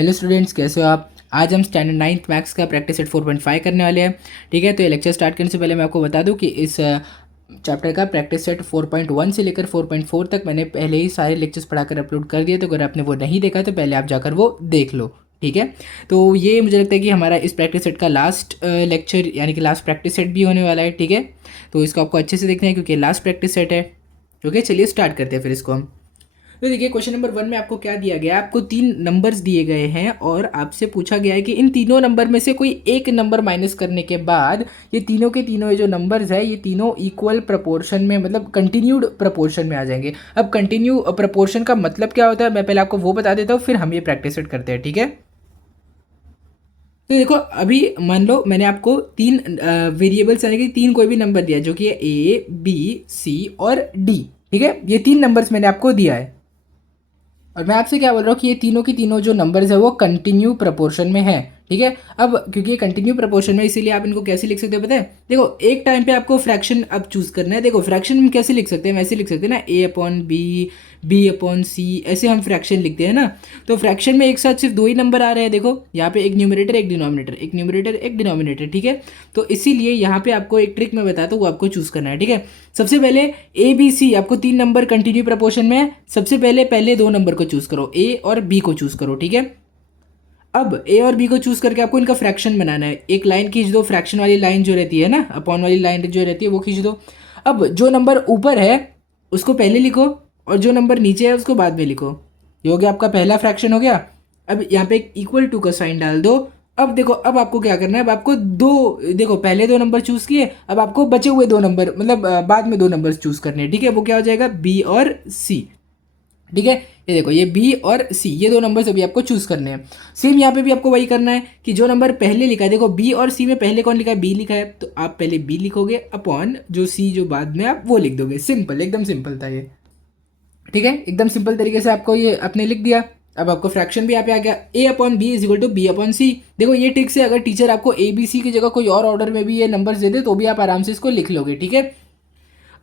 Hello students, कैसे हो आप। आज हम स्टैंडर्ड 9th मैथ्स का प्रैक्टिस सेट 4.5 करने वाले हैं। ठीक है, तो ये लेक्चर स्टार्ट करने से पहले मैं आपको बता दूं कि इस चैप्टर का प्रैक्टिस सेट 4.1 से लेकर 4.4 तक मैंने पहले ही सारे लेक्चर्स पढ़ाकर अपलोड कर दिए, तो अगर आपने वो नहीं देखा तो पहले आप जाकर वो देख लो। ठीक है, तो ये मुझे लगता है कि हमारा इस प्रैक्टिस सेट का लास्ट लेक्चर यानी कि लास्ट प्रैक्टिस सेट भी होने वाला है। ठीक है, तो इसको आपको अच्छे से देखना है क्योंकि लास्ट प्रैक्टिस सेट है। ओके, चलिए स्टार्ट करते हैं फिर इसको हम। तो देखिए, क्वेश्चन नंबर 1 में आपको क्या दिया गया है। आपको 3 नंबर्स दिए गए हैं और आपसे पूछा गया है कि इन तीनों नंबर में से कोई एक नंबर माइनस करने के बाद ये तीनों के तीनों जो नंबर्स है ये तीनों इक्वल प्रपोर्शन में, मतलब कंटिन्यूड प्रपोर्शन में आ जाएंगे। अब कंटिन्यू प्रपोर्शन का मतलब क्या होता है मैं पहले आपको वो बता देता हूँ, फिर हम ये प्रैक्टिस करते हैं। ठीक है, तो देखो अभी मान लो मैंने आपको 3 वेरिएबल्स यानी कि 3 कोई भी नंबर दिया जो कि ए बी सी और डी। ठीक है, ये 3 नंबर्स मैंने आपको दिया है और मैं आपसे क्या बोल रहा हूँ कि ये तीनों की तीनों जो नंबर्स है वो कंटिन्यू प्रपोर्शन में है। ठीक है, अब क्योंकि ये कंटिन्यू प्रपोर्शन में इसीलिए आप इनको कैसे लिख सकते हो पता है। देखो, एक टाइम पे आपको फ्रैक्शन अब चूज करना है। देखो, फ्रैक्शन में कैसे लिख सकते हैं, वैसे लिख सकते हैं ना, ए अपॉन बी, बी अपॉन सी, ऐसे हम फ्रैक्शन लिखते हैं ना। तो फ्रैक्शन में एक साथ सिर्फ 2 ही नंबर आ रहे हैं। देखो यहाँ पे एक न्यूमरेटर एक डिनोमिनेटर, एक न्यूमरेटर एक डिनोमिनेटर। ठीक है, तो इसीलिए यहाँ पे आपको एक ट्रिक मैं बताता हूँ, वो आपको चूज करना है। ठीक है, सबसे पहले ए बी सी, आपको 3 नंबर कंटिन्यू प्रपोर्शन में है। सबसे पहले पहले 2 नंबर को चूज करो, ए और बी को चूज करो। ठीक है, अब ए और बी को चूज करके आपको इनका फ्रैक्शन बनाना है। एक लाइन खींच दो, फ्रैक्शन वाली लाइन जो रहती है ना, अपॉन वाली लाइन जो रहती है वो खींच दो। अब जो नंबर ऊपर है उसको पहले लिखो और जो नंबर नीचे है उसको बाद में लिखो। ये हो गया आपका पहला फ्रैक्शन हो गया। अब यहाँ पे एक इक्वल टू का साइन डाल दो। अब देखो, अब आपको क्या करना है, अब आपको देखो पहले 2 नंबर चूज किए, अब आपको बचे हुए 2 नंबर, मतलब बाद में 2 नंबर चूज करने हैं। ठीक है, वो क्या हो जाएगा, बी और सी। ठीक है, ये देखो, ये बी और सी, ये 2 नंबर अभी आपको चूज करने हैं। सेम यहाँ पे भी आपको वही करना है कि जो नंबर पहले लिखा है, देखो बी और सी में पहले कौन लिखा है, बी लिखा है, तो आप पहले बी लिखोगे अपॉन जो सी जो बाद में आप वो लिख दोगे। सिंपल, एकदम सिंपल था ये। ठीक है, एकदम सिंपल तरीके से आपको ये आपने लिख दिया। अब आपको फ्रैक्शन भी यहाँ पे आ गया, A upon B is equal to B upon C. देखो ये ट्रिक से अगर टीचर आपको ए बी सी की जगह कोई और ऑर्डर में भी ये नंबर्स दे दे तो भी आप आराम से इसको लिख लोगे। ठीक है,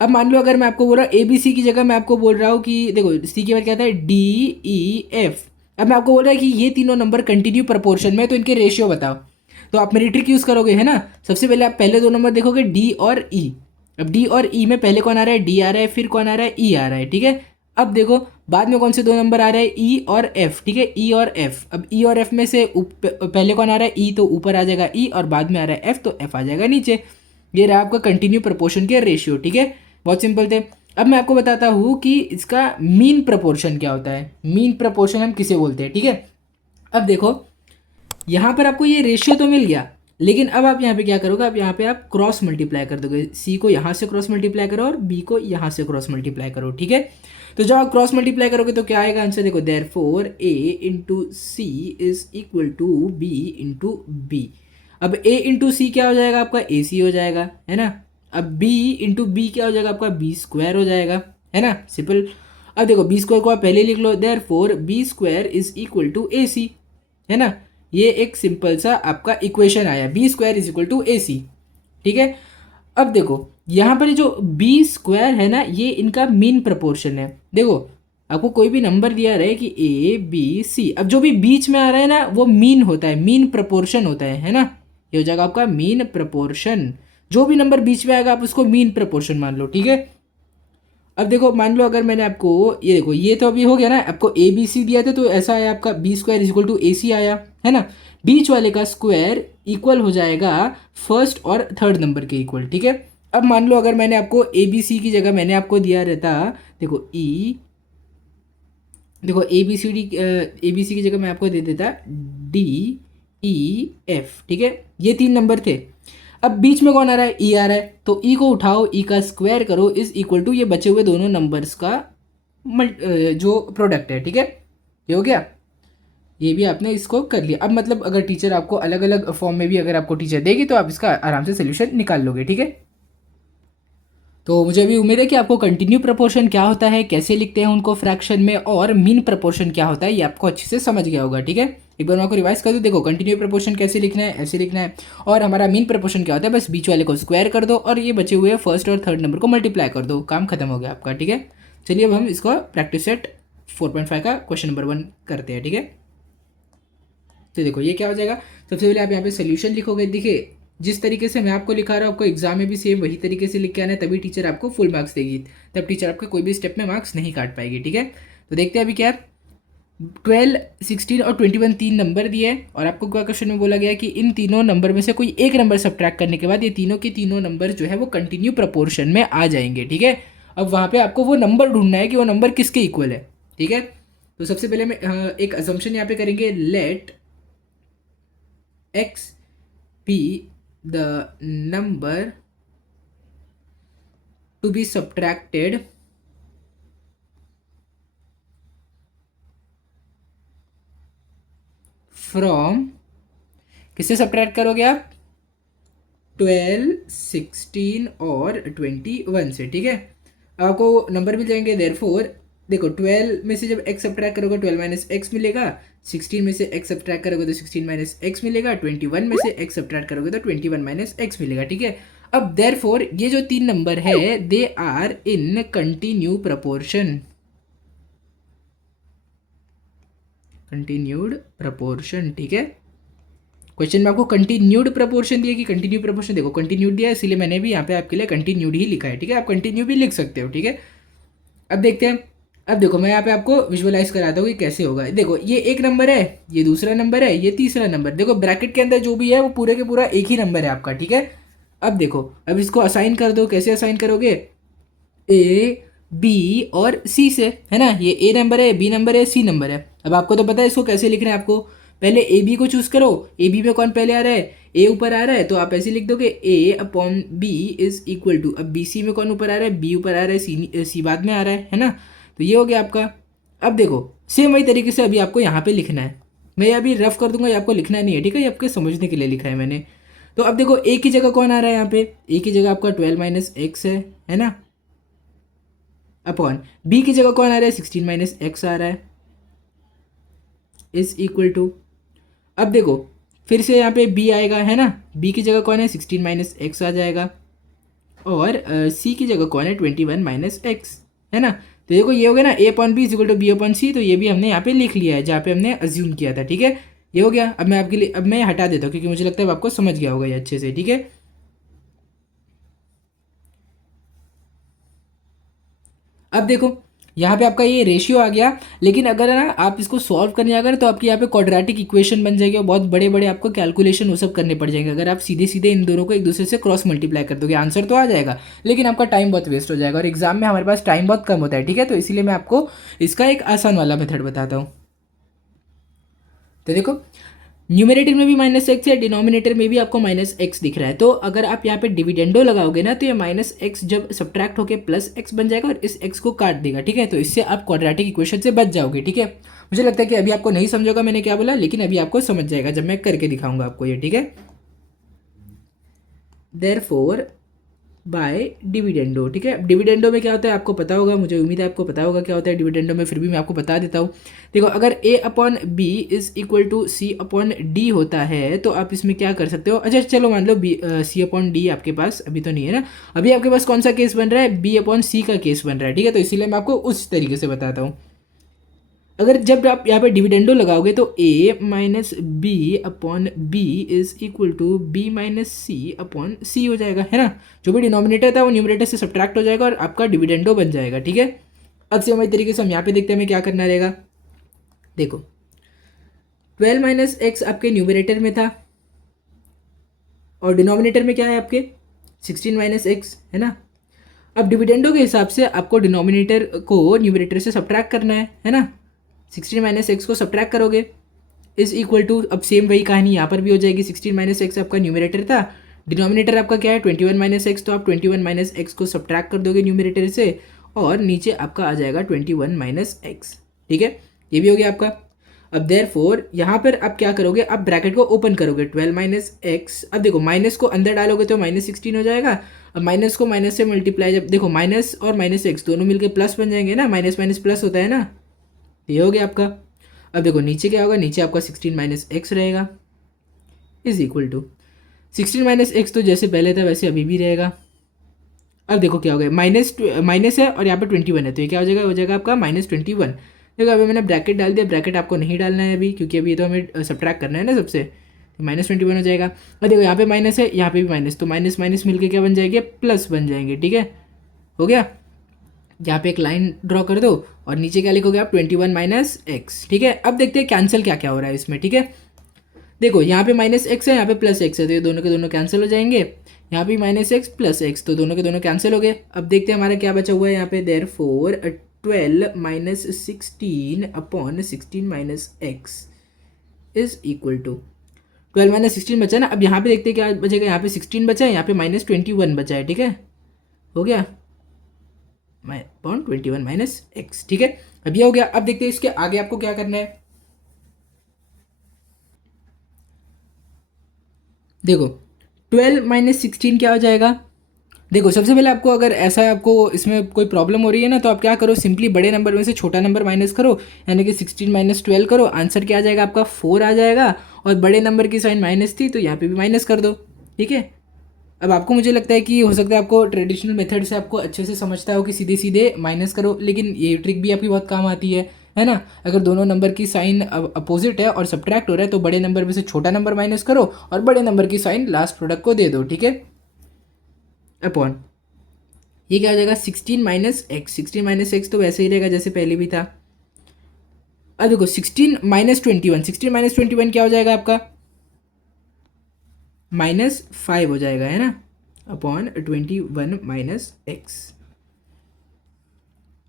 अब मान लो अगर मैं आपको बोल रहा हूँ ए बी सी की जगह मैं आपको बोल रहा हूँ कि देखो सी के बाद क्या था, डी ई एफ। अब मैं आपको बोल रहा है कि ये तीनों नंबर कंटिन्यू प्रपोर्शन में, तो इनके रेशियो बताओ। तो आप मेरी ट्रिक यूज़ करोगे, है ना। सबसे पहले आप पहले 2 नंबर देखोगे, डी और ई। अब डी और ई में पहले कौन आ रहा है, डी आ रहा है, फिर कौन आ रहा है, ई आ रहा है। ठीक है, अब देखो बाद में कौन से 2 नंबर आ रहे हैं, ई और एफ। ठीक है, ई और एफ। अब ई और एफ में से पहले कौन आ रहा है, ई, तो ऊपर आ जाएगा ई, और बाद में आ रहा है एफ, तो एफ आ जाएगा नीचे। ये रहा आपका कंटिन्यू प्रपोर्शन के रेशियो। ठीक है, बहुत सिंपल थे। अब मैं आपको बताता हूँ कि इसका मीन प्रपोर्शन क्या होता है। मीन प्रपोर्शन हम किसे बोलते हैं। ठीक है, अब देखो यहाँ पर आपको ये रेशियो तो मिल गया, लेकिन अब आप यहाँ पे क्या करोगे, अब यहाँ पे आप क्रॉस मल्टीप्लाई कर दोगे। सी को यहाँ से क्रॉस मल्टीप्लाई करो और बी को यहाँ से क्रॉस मल्टीप्लाई करो। ठीक है, तो जब आप क्रॉस मल्टीप्लाई करोगे तो क्या आएगा आंसर, देखो therefore A into C is equal to B into B. अब ए इंटू सी क्या हो जाएगा आपका, ए सी हो जाएगा, है ना। अब बी इंटू बी क्या हो जाएगा आपका, बी स्क्वायर हो जाएगा, है ना, सिंपल। अब देखो बी स्क्वायर को आप पहले लिख लो, therefore B square is equal to A C, है ना। ये एक सिंपल सा आपका इक्वेशन आया, B square is equal to A C. ठीक है, अब देखो यहाँ पर जो बी स्क्वायर है ना, ये इनका मीन प्रपोर्शन है। देखो आपको कोई भी नंबर दिया रहे कि ए बी सी, अब जो भी बीच में आ रहा है ना वो मीन होता है, मीन प्रपोर्शन होता है ना। ये हो जाएगा आपका मीन प्रपोर्शन। जो भी नंबर बीच में आएगा आप उसको मीन प्रपोर्शन मान लो। ठीक है, अब देखो मान लो अगर मैंने आपको ये देखो, ये तो अभी हो गया ना, आपको ए बी सी दिया था तो ऐसा आया आपका B square is equal to A C आया, है ना। बीच वाले का स्क्वायर इक्वल हो जाएगा फर्स्ट और थर्ड नंबर के इक्वल। ठीक है, अब मान लो अगर मैंने आपको ए बी सी की जगह मैंने आपको दिया रहता, देखो ई, देखो ए बी सी की जगह मैं आपको दे देता डी ई एफ। ठीक है, ये 3 नंबर थे। अब बीच में कौन आ रहा है, ई आ रहा है, तो ई को उठाओ, ई का स्क्वायर करो इज इक्वल टू ये बचे हुए दोनों नंबर्स का जो प्रोडक्ट है। ठीक है, ये हो गया, ये भी आपने इसको कर लिया। अब मतलब अगर टीचर आपको अलग अलग फॉर्म में भी अगर आपको टीचर देगी तो आप इसका आराम से सोल्यूशन निकाल लोगे। ठीक है, तो मुझे अभी उम्मीद है कि आपको कंटिन्यू प्रपोर्शन क्या होता है, कैसे लिखते हैं उनको फ्रैक्शन में, और मीन प्रपोर्शन क्या होता है ये आपको अच्छे से समझ गया होगा। ठीक है, एक बार मैं आपको रिवाइज कर दूँ, देखो कंटिन्यू प्रपोर्शन कैसे लिखना है, ऐसे लिखना है। और हमारा मीन प्रपोर्शन क्या होता है, बस बीच वाले को स्क्वायर कर दो और ये बचे हुए फर्स्ट और थर्ड नंबर को मल्टीप्लाई कर दो, काम खत्म हो गया आपका। ठीक है, चलिए अब हम इसको प्रैक्टिस सेट 4.5 का क्वेश्चन नंबर 1 करते हैं। ठीक है, तो देखो ये क्या हो जाएगा, सबसे पहले आप यहाँ पे सोल्यूशन लिखोगे। देखिए जिस तरीके से मैं आपको लिखा रहा हूँ आपको एग्जाम में भी सेम वही तरीके से लिख के आना है, तभी टीचर आपको फुल मार्क्स देगी, तब टीचर आपके कोई भी स्टेप में मार्क्स नहीं काट पाएगी। ठीक है, तो देखते हैं अभी क्या 12, 16 और 21 तीन नंबर दिए हैं और आपको क्या क्वेश्चन में बोला गया है कि इन तीनों नंबर में से कोई एक नंबर सब्ट्रैक्ट करने के बाद ये तीनों के तीनों नंबर जो है वो कंटिन्यू प्रपोर्शन में आ जाएंगे। ठीक है, अब वहाँ पे आपको वो नंबर ढूंढना है कि वो नंबर किसके इक्वल है। ठीक है, तो सबसे पहले मैं एक अजम्पशन यहाँ पे करेंगे, let X be the number to be subtracted from, किससे सब्ट्रैक्ट करोगे आप, 12, 16 और 21 से। ठीक है, अब आपको नंबर मिल जाएंगे। देयरफॉर देखो 12 में से जब x सब्ट्रैक्ट करोगे 12 माइनस एक्स मिलेगा, 16 में से x सब्ट्रैक्ट करोगे तो 16 माइनस एक्स मिलेगा, 21 में से x सब्ट्रैक्ट करोगे तो 21 माइनस एक्स मिलेगा। ठीक है, अब देयरफॉर ये जो तीन नंबर है they are in continue proportion, continued proportion. ठीक है, क्वेश्चन में आपको कंटिन्यूड प्रपोर्शन दिया कि कंटिन्यू प्रपोर्शन, देखो कंटिन्यूड दिया है इसीलिए मैंने भी यहाँ पे आपके लिए कंटिन्यूड ही लिखा है। ठीक है, आप कंटिन्यू भी लिख सकते हो। ठीक है, अब देखते हैं। अब देखो मैं यहाँ पे आपको विजुअलाइज कराता हूँ कि कैसे होगा। देखो ये एक नंबर है, ये दूसरा नंबर है, ये तीसरा नंबर। देखो ब्रैकेट के अंदर जो भी है वो पूरे के पूरा एक ही नंबर है आपका। ठीक है, अब देखो अब इसको असाइन कर दो। कैसे असाइन करोगे, ए बी और सी से, है ना। ये ए नंबर है, बी नंबर है, सी नंबर है। अब आपको तो पता है इसको कैसे लिखना है। आपको पहले ए बी को चूज करो, ए बी में कौन पहले आ रहा है, ए ऊपर आ रहा है, तो आप ऐसे लिख दोगे A upon B is equal to, अब बी सी में कौन ऊपर आ रहा है, बी ऊपर आ रहा है, सी बाद में आ रहा है ना। तो ये हो गया आपका। अब देखो सेम वही तरीके से अभी आपको यहाँ पे लिखना है। मैं अभी रफ कर दूंगा, ये आपको लिखना नहीं है। ठीक है, ये आपके समझने के लिए लिखा है मैंने। तो अब देखो ए की जगह कौन आ रहा है यहाँ पे, ए की जगह आपका 12 माइनस एक्स है ना, अपॉन बी की जगह कौन आ रहा है, 16 माइनस एक्स आ रहा है, इज इक्वल टू, अब देखो फिर से यहाँ पे b आएगा, है ना। b की जगह कौन है, 16 माइनस एक्स आ जाएगा, और c की जगह कौन है, 21 माइनस एक्स, है ना। तो देखो ये हो गया ना, a upon B is equal to B upon C. तो ये भी हमने यहाँ पे लिख लिया है जहाँ पे हमने अज्यूम किया था। ठीक है, ये हो गया। अब मैं आपके लिए, अब मैं हटा देता हूँ क्योंकि मुझे लगता है आपको समझ गया होगा ये अच्छे से। ठीक है, अब देखो यहाँ पे आपका ये रेशियो आ गया, लेकिन अगर ना आप इसको सॉल्व करने जाएगा तो आपकी यहाँ पे क्वाड्रेटिक इक्वेशन बन जाएगी और बहुत बड़े बड़े आपको कैलकुलेशन वो सब करने पड़ जाएंगे। अगर आप सीधे सीधे इन दोनों को एक दूसरे से क्रॉस मल्टीप्लाई कर दोगे, आंसर तो आ जाएगा लेकिन आपका टाइम बहुत वेस्ट हो जाएगा, और एग्जाम में हमारे पास टाइम बहुत कम होता है। ठीक है, तो इसीलिए मैं आपको इसका एक आसान वाला मेथड बताता हूँ। तो देखो न्यूमरेटर में भी माइनस एक्स है, डिनोमिनेटर में भी आपको माइनस एक्स दिख रहा है। तो अगर आप यहाँ पे डिविडेंडो लगाओगे ना तो ये माइनस एक्स जब सब्ट्रैक्ट होकर प्लस एक्स बन जाएगा और इस एक्स को काट देगा। ठीक है, तो इससे आप क्वाड्रेटिक इक्वेशन से बच जाओगे। ठीक है, मुझे लगता है कि अभी आपको नहीं समझोगा मैंने क्या बोला, लेकिन अभी आपको समझ जाएगा जब मैं करके दिखाऊंगा आपको ये। ठीक है, देयरफॉर बाय डिविडेंडो। ठीक है, डिविडेंडो में क्या होता है आपको पता होगा, मुझे उम्मीद है आपको पता होगा क्या होता है डिविडेंडो में, फिर भी मैं आपको बता देता हूँ। देखो अगर a upon B is equal to C upon D होता है तो आप इसमें क्या कर सकते हो। अच्छा चलो मान लो बी सी अपॉन डी आपके पास अभी तो नहीं है ना, अभी आपके पास कौन सा केस बन रहा है, बी अपॉन सी का केस बन रहा है। ठीक है, तो इसीलिए मैं आपको उस तरीके से बताता हूँ। अगर जब आप यहाँ पे डिविडेंडो लगाओगे तो a minus B upon B is equal to B minus C upon C हो जाएगा, है ना। जो भी डिनोमिनेटर था वो न्यूमरेटर से सब्ट्रैक्ट हो जाएगा और आपका डिविडेंडो बन जाएगा। ठीक है, अब से हमारी तरीके से हम यहाँ पे देखते हैं हमें क्या करना रहेगा। देखो 12 माइनस एक्स आपके न्यूमरेटर में था और डिनोमिनेटर में क्या है आपके 16 माइनस एक्स, है ना। अब डिविडेंडो के हिसाब से आपको डिनोमिनेटर को न्यूमरेटर से सब्ट्रैक्ट करना है ना। 16 माइनस एक्स को सब्ट्रैक्ट करोगे इज इक्वल टू, अब सेम वही कहानी यहाँ पर भी हो जाएगी। 16 माइनस एक्स आपका न्यूमरेटर था, डिनोमिनेटर आपका क्या है 21 माइनस एक्स, तो आप 21 माइनस एक्स को सब्ट्रैक्ट कर दोगे न्यूमरेटर से और नीचे आपका आ जाएगा 21 माइनस एक्स। ठीक है, ये भी हो गया आपका। अब देयरफॉर यहाँ पर आप क्या करोगे, आप ब्रैकेट को ओपन करोगे 12 माइनस एक्स। अब देखो माइनस को अंदर डालोगे तो माइनस 16 हो जाएगा। अब माइनस को माइनस से मल्टीप्लाई, जब देखो माइनस और माइनस एक्स दोनों मिलकर प्लस बन जाएंगे ना, माइनस माइनस प्लस होता है ना, ये हो गया आपका। अब देखो नीचे क्या होगा, नीचे आपका 16 माइनस एक्स रहेगा is equal to 16 minus X, तो जैसे पहले था वैसे अभी भी रहेगा। अब देखो क्या हो गया, माइनस है और यहाँ पे 21 है तो ये क्या हो जाएगा आपका -21। देखो अभी मैंने ब्रैकेट डाल दिया, ब्रैकेट आपको नहीं डालना है अभी, क्योंकि अभी तो हमें सब्ट्रैक्ट करना है ना सबसे, तो -21 हो जाएगा। और देखो यहाँ पे माइनस है, यहाँ पे भी माइनस, तो माइनस माइनस मिलके क्या बन जाएंगे, प्लस बन जाएंगे। ठीक है, हो गया। यहाँ पे एक लाइन ड्रॉ कर दो और नीचे क्या लिखोगे आप, 21 माइनस एक्स। ठीक है, अब देखते हैं कैंसिल क्या क्या हो रहा है इसमें। ठीक है, देखो यहाँ पे -x है, यहाँ पे +x है, तो ये दोनों के दोनों कैंसिल हो जाएंगे। यहाँ पे -x +x, तो दोनों के दोनों कैंसिल हो गए। अब देखते हैं हमारा क्या बचा हुआ है यहाँ पे, therefore 12 minus 16 upon 16 minus X is equal to 12 minus 16 बचा ना। अब यहाँ पे देखते हैं क्या बचेगा, यहाँ पे 16 बचा है, यहाँ पे -21 बचा है। ठीक है, हो गया, अपॉन 21 माइनस एक्स। ठीक है, अब ये हो गया। अब देखते हैं इसके आगे आपको क्या करना है। देखो 12 माइनस 16 क्या हो जाएगा। देखो सबसे पहले आपको अगर ऐसा आपको इसमें कोई प्रॉब्लम हो रही है ना, तो आप क्या करो, सिंपली बड़े नंबर में से छोटा नंबर माइनस करो, यानी कि 16 माइनस 12 करो, आंसर क्या आ जाएगा आपका 4 आ जाएगा। और बड़े नंबर की साइन माइनस थी तो यहाँ पे भी माइनस कर दो। ठीक है, अब आपको, मुझे लगता है कि हो सकता है आपको ट्रेडिशनल मेथड से आपको अच्छे से समझता हो कि सीधे सीधे माइनस करो, लेकिन ये ट्रिक भी आपकी बहुत काम आती है ना। अगर दोनों नंबर की साइन अपोजिट है और सब्ट्रैक्ट हो रहा है, तो बड़े नंबर में से छोटा नंबर माइनस करो और बड़े नंबर की साइन लास्ट प्रोडक्ट को दे दो। ठीक है, अपॉन ये क्या हो जाएगा, 16 माइनस एक्स। 16 माइनस एक्स तो वैसे ही रहेगा जैसे पहले भी था। अब देखो 16 माइनस 21, 16 माइनस 21 क्या हो जाएगा आपका, -5 हो जाएगा, है ना, अपॉन 21 माइनस एक्स।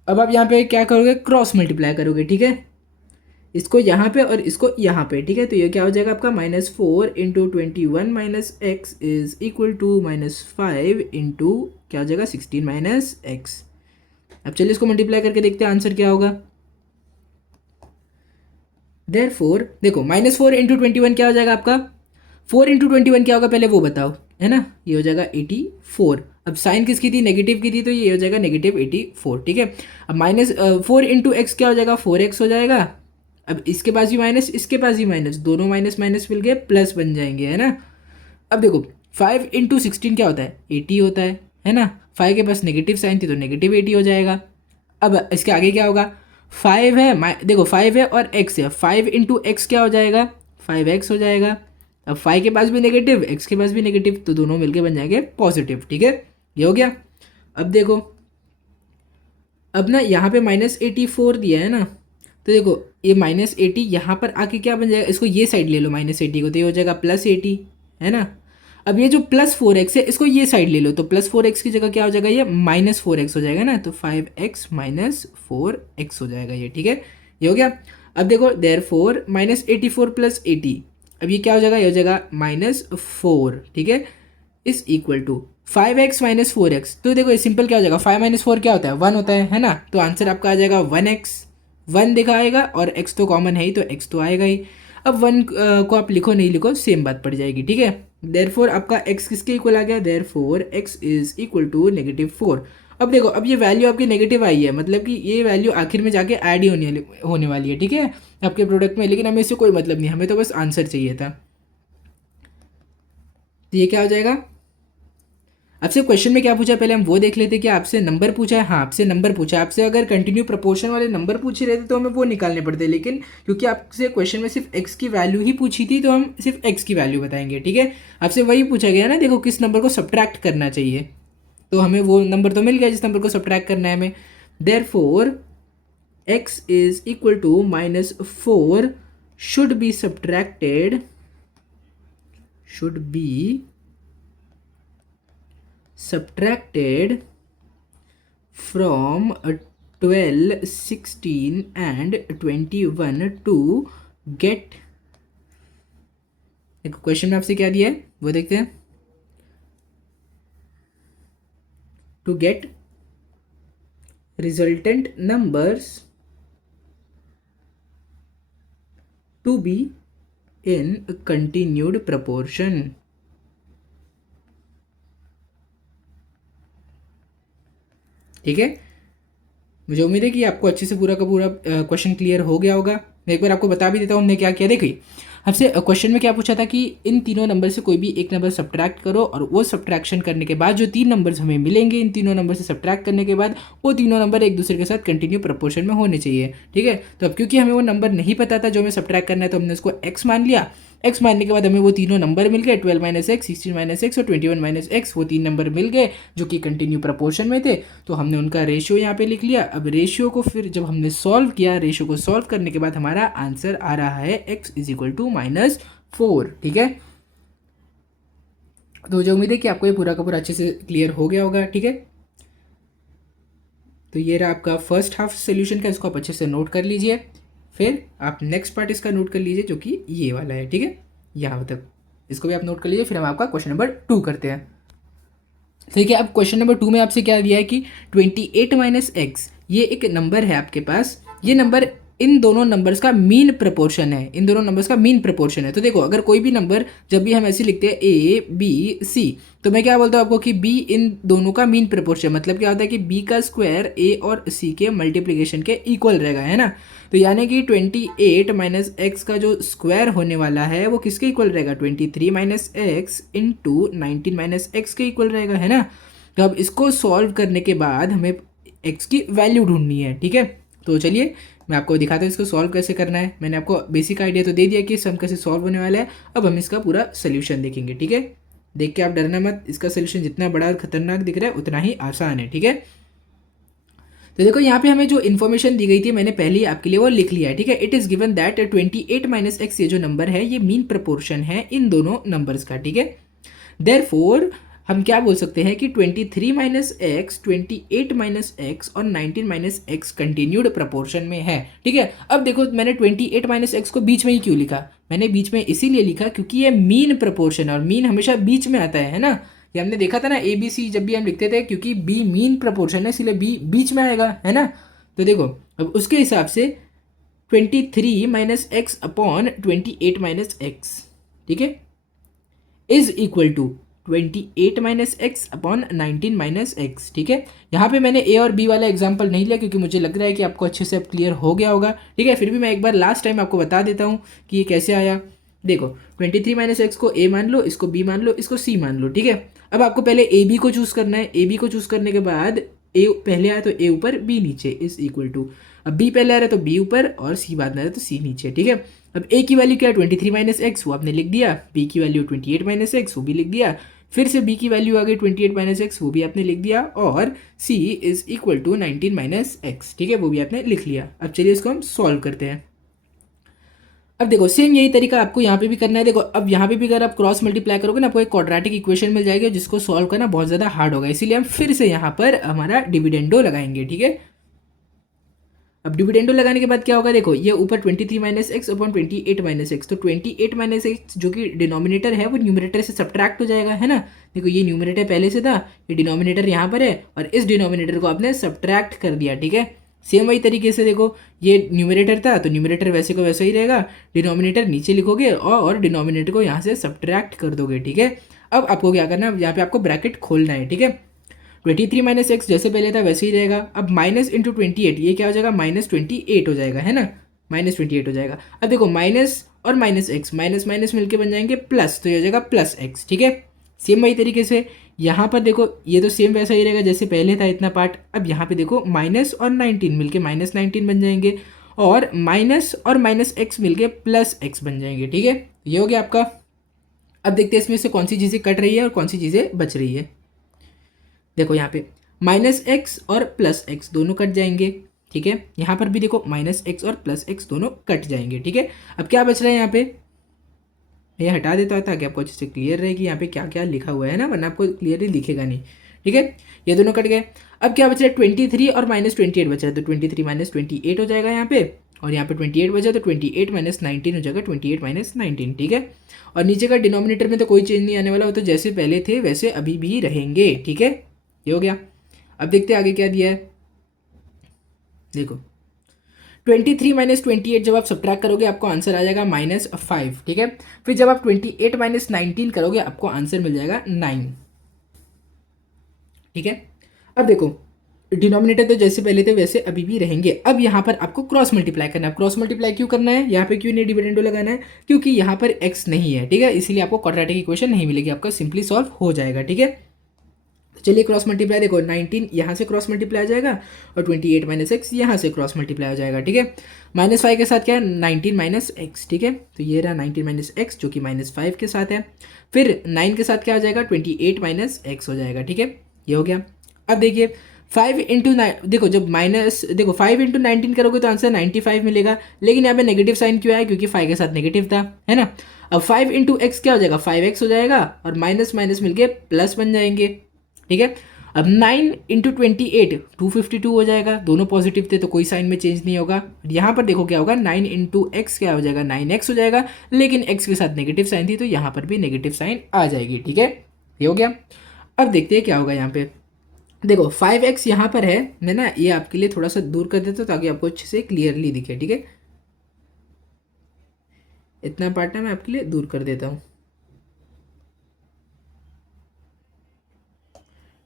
अब आप यहाँ पे क्या करोगे, क्रॉस मल्टीप्लाई करोगे। ठीक है, इसको यहाँ पे और इसको यहाँ पे। ठीक है, तो ये क्या हो जाएगा आपका, -4 into 21 minus X is equal to -5 into क्या हो जाएगा, 16 माइनस एक्स। अब चलिए इसको मल्टीप्लाई करके देखते हैं आंसर क्या होगा। देयरफॉर देखो -4 इंटू 21 क्या हो जाएगा आपका, 4 इंटू 21 क्या होगा पहले वो बताओ, है ना, ये हो जाएगा 84। अब साइन किसकी थी, नेगेटिव की थी, तो ये हो जाएगा -84। ठीक है, अब -4 इंटू एक्स क्या हो जाएगा, 4x हो जाएगा। अब इसके पास भी माइनस, इसके पास भी माइनस, दोनों माइनस माइनस मिल गए प्लस बन जाएंगे, है ना। अब देखो 5 इंटू 16 क्या होता है, 80 होता है ना। 5 के पास नेगेटिव साइन थी तो -80 हो जाएगा। अब इसके आगे क्या होगा, 5 है, देखो 5 है और x है, 5 इंटू एक्स क्या हो जाएगा, 5x हो जाएगा। अब 5 के पास भी नेगेटिव, x के पास भी नेगेटिव, तो दोनों मिलके बन जाएंगे पॉजिटिव। ठीक है, ये हो गया। अब देखो, अब ना यहाँ पे -84 दिया है ना, तो देखो ये -80 यहाँ पर आके क्या बन जाएगा, इसको ये साइड ले लो -80 को, तो ये हो जाएगा +80, है ना। अब ये जो +4x है इसको ये साइड ले लो, तो +4x की जगह क्या हो जाएगा, ये -4x हो जाएगा ना, तो 5x माइनस 4x हो जाएगा ये। ठीक है, ये हो गया। अब देखो देयरफॉर -84 + 80, अब ये क्या हो जाएगा, ये हो जाएगा -4। ठीक है, is equal to 5x minus 4x। तो देखो ये सिंपल क्या हो जाएगा, 5 माइनस 4 क्या होता है, 1 होता है ना। तो आंसर आपका आ जाएगा 1x, 1 दिखाएगा और x तो कॉमन है ही, तो x तो आएगा ही। अब 1 को आप लिखो नहीं लिखो सेम बात पड़ जाएगी। ठीक है, देयरफॉर आपका x किसके इक्वल आ गया, therefore x is equal to -4। अब देखो, अब ये वैल्यू आपकी नेगेटिव आई है, मतलब कि ये वैल्यू आखिर में जाके ऐड ही होने वाली है। ठीक है, आपके प्रोडक्ट में, लेकिन हमें इससे कोई मतलब नहीं, हमें तो बस आंसर चाहिए था। तो ये क्या हो जाएगा, आपसे क्वेश्चन में क्या पूछा है पहले हम वो देख लेते हैं। कि आपसे नंबर पूछा है, हाँ आपसे नंबर पूछा है। आपसे अगर कंटिन्यू प्रोपोर्शन वाले नंबर पूछ रहे थे तो हमें वो निकालने पड़ते, लेकिन क्योंकि आपसे क्वेश्चन में सिर्फ x की वैल्यू ही पूछी थी तो हम सिर्फ x की वैल्यू बताएंगे। ठीक है, आपसे वही पूछा गया ना, देखो किस नंबर को सब्ट्रैक्ट करना चाहिए, तो हमें वो नंबर तो मिल गया जिस नंबर को सब्ट्रैक्ट करना है हमें। Therefore x is equal to -4 should be subtracted, subtracted from 12, 16 and 21 to get, एक क्वेश्चन में आपसे क्या दिया है वो देखते हैं, to get resultant numbers to be in continued proportion. ठीक है, मुझे उम्मीद है कि आपको अच्छे से पूरा का पूरा क्वेश्चन क्लियर हो गया होगा। मैं एक बार आपको बता भी देता हूँ हमने क्या किया। देखिए हमसे क्वेश्चन में क्या पूछा था कि इन तीनों नंबर से कोई भी एक नंबर सब्ट्रैक्ट करो और वो सब्ट्रैक्शन करने के बाद जो 3 नंबर्स हमें मिलेंगे इन तीनों नंबर से सब्ट्रैक्ट करने के बाद वो तीनों नंबर एक दूसरे के साथ कंटिन्यू प्रपोर्शन में होने चाहिए। ठीक है, तो अब क्योंकि हमें वो नंबर नहीं पता था जो हमें सब्ट्रैक्ट करना है, तो हमने उसको x मान लिया। x मानने के बाद हमें वो तीनों नंबर मिल गए, 12 माइनस एक्स, 16 माइनस एक्स और 21 माइनस एक्स, वो 3 नंबर मिल गए जो कि कंटिन्यू प्रपोर्शन में थे। तो हमने उनका रेशियो यहाँ पे लिख लिया। अब रेशियो को फिर जब हमने सॉल्व किया, रेशियो को सॉल्व करने के बाद हमारा आंसर आ रहा है x इज इक्वल टू -4। ठीक है, तो मुझे उम्मीद है कि आपको ये पूरा का पूरा अच्छे से क्लियर हो गया होगा। ठीक है, तो ये रहा आपका फर्स्ट हाफ सोल्यूशन का, इसको आप अच्छे से नोट कर लीजिए। फिर आप नेक्स्ट पार्ट इसका नोट कर लीजिए जो कि ये वाला है। ठीक है, यहाँ तक इसको भी आप नोट कर लीजिए। फिर हम आपका क्वेश्चन नंबर 2 करते हैं। ठीक है, अब क्वेश्चन नंबर 2 में आपसे क्या दिया है कि 28 माइनस एक्स, ये एक नंबर है आपके पास। ये नंबर इन दोनों नंबर्स का मीन प्रपोर्शन है, इन दोनों नंबर्स का मीन प्रपोर्शन है। तो देखो, अगर कोई भी नंबर जब भी हम ऐसे लिखते हैं ए बी सी, तो मैं क्या बोलता हूँ आपको कि बी इन दोनों का मीन प्रपोर्शन, मतलब क्या होता है कि बी का स्क्वायर ए और सी के मल्टीप्लिकेशन के इक्वल रहेगा, है ना। तो यानी कि 28 माइनस एक्स का जो स्क्वायर होने वाला है वो किसके इक्वल रहेगा, 23 minus x into 19 minus x के इक्वल रहेगा, है ना। तो अब इसको सॉल्व करने के बाद हमें एक्स की वैल्यू ढूंढनी है। ठीक है, तो चलिए मैं आपको दिखाता हूँ इसको सॉल्व कैसे करना है। मैंने आपको बेसिक आइडिया तो दे दिया कि सम कैसे सॉल्व होने वाला है। अब हम इसका पूरा सोल्यूशन देखेंगे। ठीक है, देख के आप डरना मत, इसका सोल्यूशन जितना बड़ा और खतरनाक दिख रहा है उतना ही आसान है। ठीक है, तो देखो यहाँ पे हमें जो इन्फॉर्मेशन दी गई थी मैंने पहले ही आपके लिए वो लिख लिया है। ठीक है, it is given that 28 minus x, ये जो नंबर है ये मीन प्रपोर्शन है इन दोनों नंबर्स का। ठीक है, देयरफॉर हम क्या बोल सकते हैं कि 23 माइनस एक्स, 28 माइनस एक्स और 19 माइनस एक्स कंटिन्यूड प्रपोर्शन में है। ठीक है, अब देखो मैंने 28 माइनस एक्स को बीच में ही क्यों लिखा, मैंने बीच में इसीलिए लिखा क्योंकि ये मीन प्रपोर्शन है और मीन हमेशा बीच में आता है ना। ये हमने देखा था ना, ए बी सी जब भी हम लिखते थे, क्योंकि बी मीन प्रपोर्शन है इसलिए बी बीच में आएगा, है ना। तो देखो अब उसके हिसाब से 23 minus X upon 28 minus X, ठीक है, is equal to 28 minus X upon 19 minus X. ठीक है, यहाँ पे मैंने ए और बी वाला एग्जांपल नहीं लिया क्योंकि मुझे लग रहा है कि आपको अच्छे से अब क्लियर हो गया होगा। ठीक है, फिर भी मैं एक बार लास्ट टाइम आपको बता देता हूँ कि ये कैसे आया। देखो 23 माइनस एक्स को ए मान लो, इसको बी मान लो, इसको सी मान लो। ठीक है, अब आपको पहले ए बी को चूज करना है। ए बी को चूज करने के बाद ए पहले आया तो ए ऊपर बी नीचे इज इक्वल टू, अब बी पहले आ रहा है तो बी ऊपर और सी बाद में आ रहा है तो सी नीचे। ठीक है, अब ए की वैल्यू क्या है 23 माइनस एक्स, वो आपने लिख दिया। बी की वैल्यू 28 माइनस एक्स, वो भी लिख दिया। फिर से बी की वैल्यू आ गई 28 माइनस एक्स, वो भी आपने लिख दिया। और C is equal to 19 minus X, ठीक है, वो भी आपने लिख लिया। अब चलिए इसको हम सॉल्व करते हैं। अब देखो सेम यही तरीका आपको यहाँ पे भी करना है। देखो अब यहाँ पे भी अगर आप क्रॉस मल्टीप्लाई करोगे ना, आपको एक क्वाड्रेटिक इक्वेशन मिल जाएगी जिसको सॉल्व करना बहुत ज़्यादा हार्ड होगा, इसीलिए हम फिर से यहाँ पर हमारा डिविडेंडो लगाएंगे। ठीक है, अब डिविडेंडो लगाने के बाद क्या होगा, देखो ये ऊपर 23 minus X upon 28 minus X, तो 28 माइनस एक्स जो कि डिनोमिनेटर है वो न्यूमरेटर से सब्ट्रैक्ट हो जाएगा, है ना। देखो ये न्यूमरेटर पहले से था, ये डिनोमिनेटर यहाँ पर है और इस डिनोमिनेटर को आपने सब्ट्रैक्ट कर दिया। ठीक है, सेम वही तरीके से देखो ये न्यूमरेटर था तो न्यूमरेटर वैसे को वैसा ही रहेगा, डिनोमिनेटर नीचे लिखोगे और डिनोमिनेटर को यहाँ से सब्ट्रैक्ट कर दोगे। ठीक है, अब आपको क्या करना है, यहाँ पे आपको ब्रैकेट खोलना है। ठीक है, 23 माइनस एक्स जैसे पहले था वैसे ही रहेगा। अब माइनस इंटू 28, ये क्या हो जाएगा, -28 हो जाएगा, है ना, -28 हो जाएगा। अब देखो माइनस और माइनस एक्स, माइनस माइनस मिलके बन जाएंगे प्लस, तो ये हो जाएगा प्लस एक्स। ठीक है, सेम वही तरीके से यहाँ पर देखो ये तो सेम वैसा ही रहेगा जैसे पहले था इतना पार्ट। अब यहाँ पे देखो माइनस और 19 मिलके -19 बन जाएंगे और माइनस एक्स मिलके प्लस एक्स बन जाएंगे। ठीक है, ये हो गया आपका। अब देखते हैं इसमें से कौन सी चीज़ें कट रही है और कौन सी चीज़ें बच रही है। देखो यहाँ पे माइनस एक्स और प्लस एक्स दोनों कट जाएंगे। ठीक है, यहाँ पर भी देखो माइनस एक्स और प्लस एक्स दोनों कट जाएंगे। ठीक है, अब क्या बच रहा है यहाँ पे, मैं हटा देता हूँ ताकि आपको अच्छे से क्लियर रहे कि यहाँ पे क्या क्या लिखा हुआ है ना, वरना आपको क्लियरली दिखेगा नहीं। ठीक है, ये दोनों कट गए। अब क्या बच रहा है 23 और -28 बच रहा है, तो 23 माइनस 28 हो जाएगा यहाँ पे, और यहाँ पे 28 बचा तो 28 माइनस 19 हो जाएगा 28 माइनस 19। ठीक है, और नीचे का डिनोमिनेटर में तो कोई चेंज नहीं आने वाला, वो तो जैसे पहले थे वैसे अभी भी रहेंगे। ठीक है, ये हो गया। अब देखते हैं आगे क्या दिया है। देखो 23 माइनस 28 जब आप सब्ट्रैक्ट करोगे आपको आंसर आ जाएगा -5। ठीक है, फिर जब आप 28 माइनस 19 करोगे आपको आंसर मिल जाएगा 9। ठीक है, अब देखो डिनोमिनेटर तो जैसे पहले थे वैसे अभी भी रहेंगे। अब यहाँ पर आपको क्रॉस मल्टीप्लाई करना है। क्रॉस मल्टीप्लाई क्यों करना है, यहाँ पे क्यों नहीं डिविडेंडो लगाना है, क्योंकि यहाँ पर x नहीं है, ठीक है, इसीलिए आपको क्वाड्रेटिक इक्वेशन नहीं मिलेगी, आपका सिंपली सॉल्व हो जाएगा, ठीक है। चलिए क्रॉस मल्टीप्लाई देखो, 19 यहाँ से क्रॉस मल्टीप्लाई आ जाएगा और 28 माइनस एक्स यहाँ से क्रॉस मल्टीप्लाई हो जाएगा, ठीक है। -5 के साथ क्या है, 19 माइनस एक्स, ठीक है। तो ये रहा 19 माइनस एक्स जो कि -5 के साथ है। फिर 9 के साथ क्या हो जाएगा, 28 माइनस एक्स हो जाएगा, ठीक है, ये हो गया। अब देखिए 5 इंटू 9, देखो जब माइनस, देखो 5 इंटू 19 करोगे तो आंसर 95 मिलेगा, लेकिन यहाँ पे नेगेटिव साइन क्यों आया, क्योंकि 5 के साथ नेगेटिव था, है ना। अब 5 इंटू एक्स क्या हो जाएगा, 5x हो जाएगा और माइनस माइनस मिलके प्लस बन जाएंगे, ठीक है। अब 9 इंटू 28 252 हो जाएगा, दोनों पॉजिटिव थे तो कोई साइन में चेंज नहीं होगा। यहाँ पर देखो क्या होगा, 9 इंटू एक्स क्या हो जाएगा, 9x हो जाएगा, लेकिन x के साथ नेगेटिव साइन थी तो यहाँ पर भी नेगेटिव साइन आ जाएगी, ठीक है, ये हो गया। अब देखते हैं क्या होगा यहाँ पे। देखो 5x यहाँ पर है, मैं ना ये आपके लिए थोड़ा सा दूर कर देता हूँ ताकि आपको अच्छे से क्लियरली दिखे, ठीक है। इतना पार्ट है मैं आपके लिए दूर कर देता हूँ,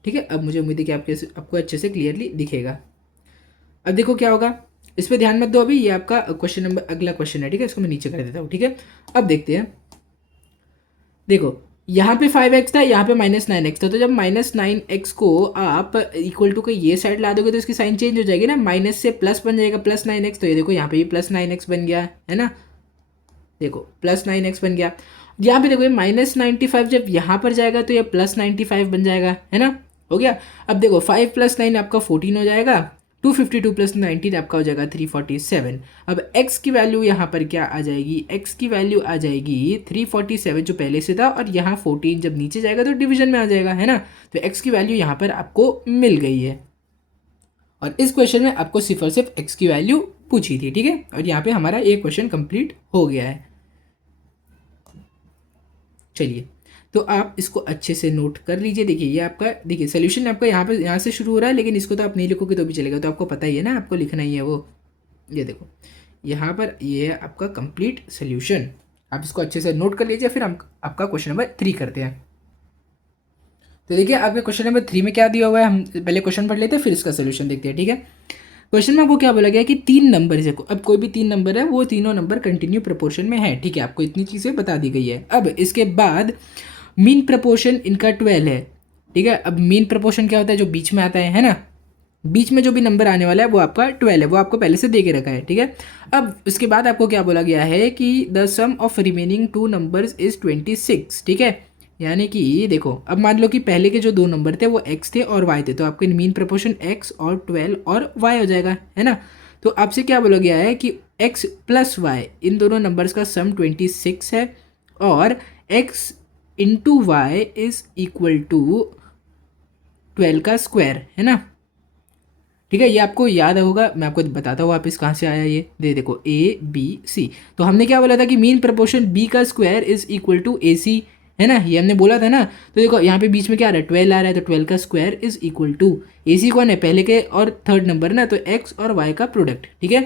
ठीक है। अब मुझे उम्मीद है कि आपको अच्छे से क्लियरली दिखेगा। अब देखो क्या होगा, इस पर ध्यान मत दो अभी, ये आपका क्वेश्चन नंबर, अगला क्वेश्चन है, ठीक है, इसको मैं नीचे कर देता हूँ, ठीक है। अब देखते हैं, देखो यहाँ पे 5x था, यहाँ पे -9x था, तो जब -9x को आप इक्वल टू के ये साइड ला दोगे तो इसकी साइन चेंज हो जाएगी ना, माइनस से प्लस बन जाएगा, +9x। तो ये देखो यहाँ पे भी +9x बन गया है ना, देखो +9x बन गया। यहाँ पे देखो ये -95 जब यहाँ पर जाएगा तो ये +95 बन जाएगा, है ना, हो गया। अब देखो 5 + 9 आपका 14 हो जाएगा, 252 + 19 आपका हो जाएगा 347। अब x की वैल्यू यहाँ पर क्या आ जाएगी, x की वैल्यू आ जाएगी 347 जो पहले से था, और यहाँ 14 जब नीचे जाएगा तो डिवीजन में आ जाएगा, है ना। तो x की वैल्यू यहाँ पर आपको मिल गई है, और इस क्वेश्चन में आपको सिर्फ और सिर्फ x की वैल्यू पूछी थी, ठीक है। और यहाँ पे हमारा ये क्वेश्चन कंप्लीट हो गया है। चलिए, तो आप इसको अच्छे से नोट कर लीजिए। देखिए ये आपका, देखिए सोल्यूशन आपका यहाँ से शुरू हो रहा है, लेकिन इसको तो आप नहीं लिखोगे तो भी चलेगा, तो आपको पता ही है ना आपको लिखना ही है वो। ये देखो यहाँ पर ये है आपका कंप्लीट सोल्यूशन, आप इसको अच्छे से नोट कर लीजिए। फिर हम आपका क्वेश्चन नंबर 3 करते हैं। तो देखिए आपके क्वेश्चन नंबर 3 में क्या दिया हुआ है, हम पहले क्वेश्चन पढ़ लेते हैं फिर इसका सोल्यूशन देखते हैं, ठीक है। क्वेश्चन में आपको क्या बोला गया है कि 3 नंबर है, अब कोई भी 3 नंबर है वो तीनों नंबर कंटिन्यू प्रपोर्शन में है, ठीक है, आपको इतनी चीज़ें बता दी गई है। अब इसके बाद मीन प्रपोर्शन इनका 12 है, ठीक है। अब मीन प्रपोर्शन क्या होता है, जो बीच में आता है ना, बीच में जो भी नंबर आने वाला है वो आपका 12 है, वो आपको पहले से दे के रखा है, ठीक है। अब उसके बाद आपको क्या बोला गया है कि the sum of remaining 2 numbers is 26, ठीक है। यानी कि देखो अब मान लो कि पहले के जो 2 नंबर थे वो x थे और y थे, तो आपके मीन प्रपोर्शन x और 12 और y हो जाएगा, है ना। तो आपसे क्या बोला गया है कि x + y इन दोनों नंबर्स का सम 26 है, और x into Y is equal to 12 का स्क्वायर, है ना, ठीक है। ये आपको याद होगा, मैं आपको बताता हूँ वापस कहाँ से आया ये, देखो ABC। तो हमने क्या बोला था कि मीन प्रपोर्शन b का square is equal to AC, है ना, ये हमने बोला था ना। तो देखो यहाँ पे बीच में क्या आ रहा है, 12 आ रहा है, तो 12 का square is equal to AC कौन है, पहले के और थर्ड नंबर ना, तो x और y का प्रोडक्ट, ठीक है।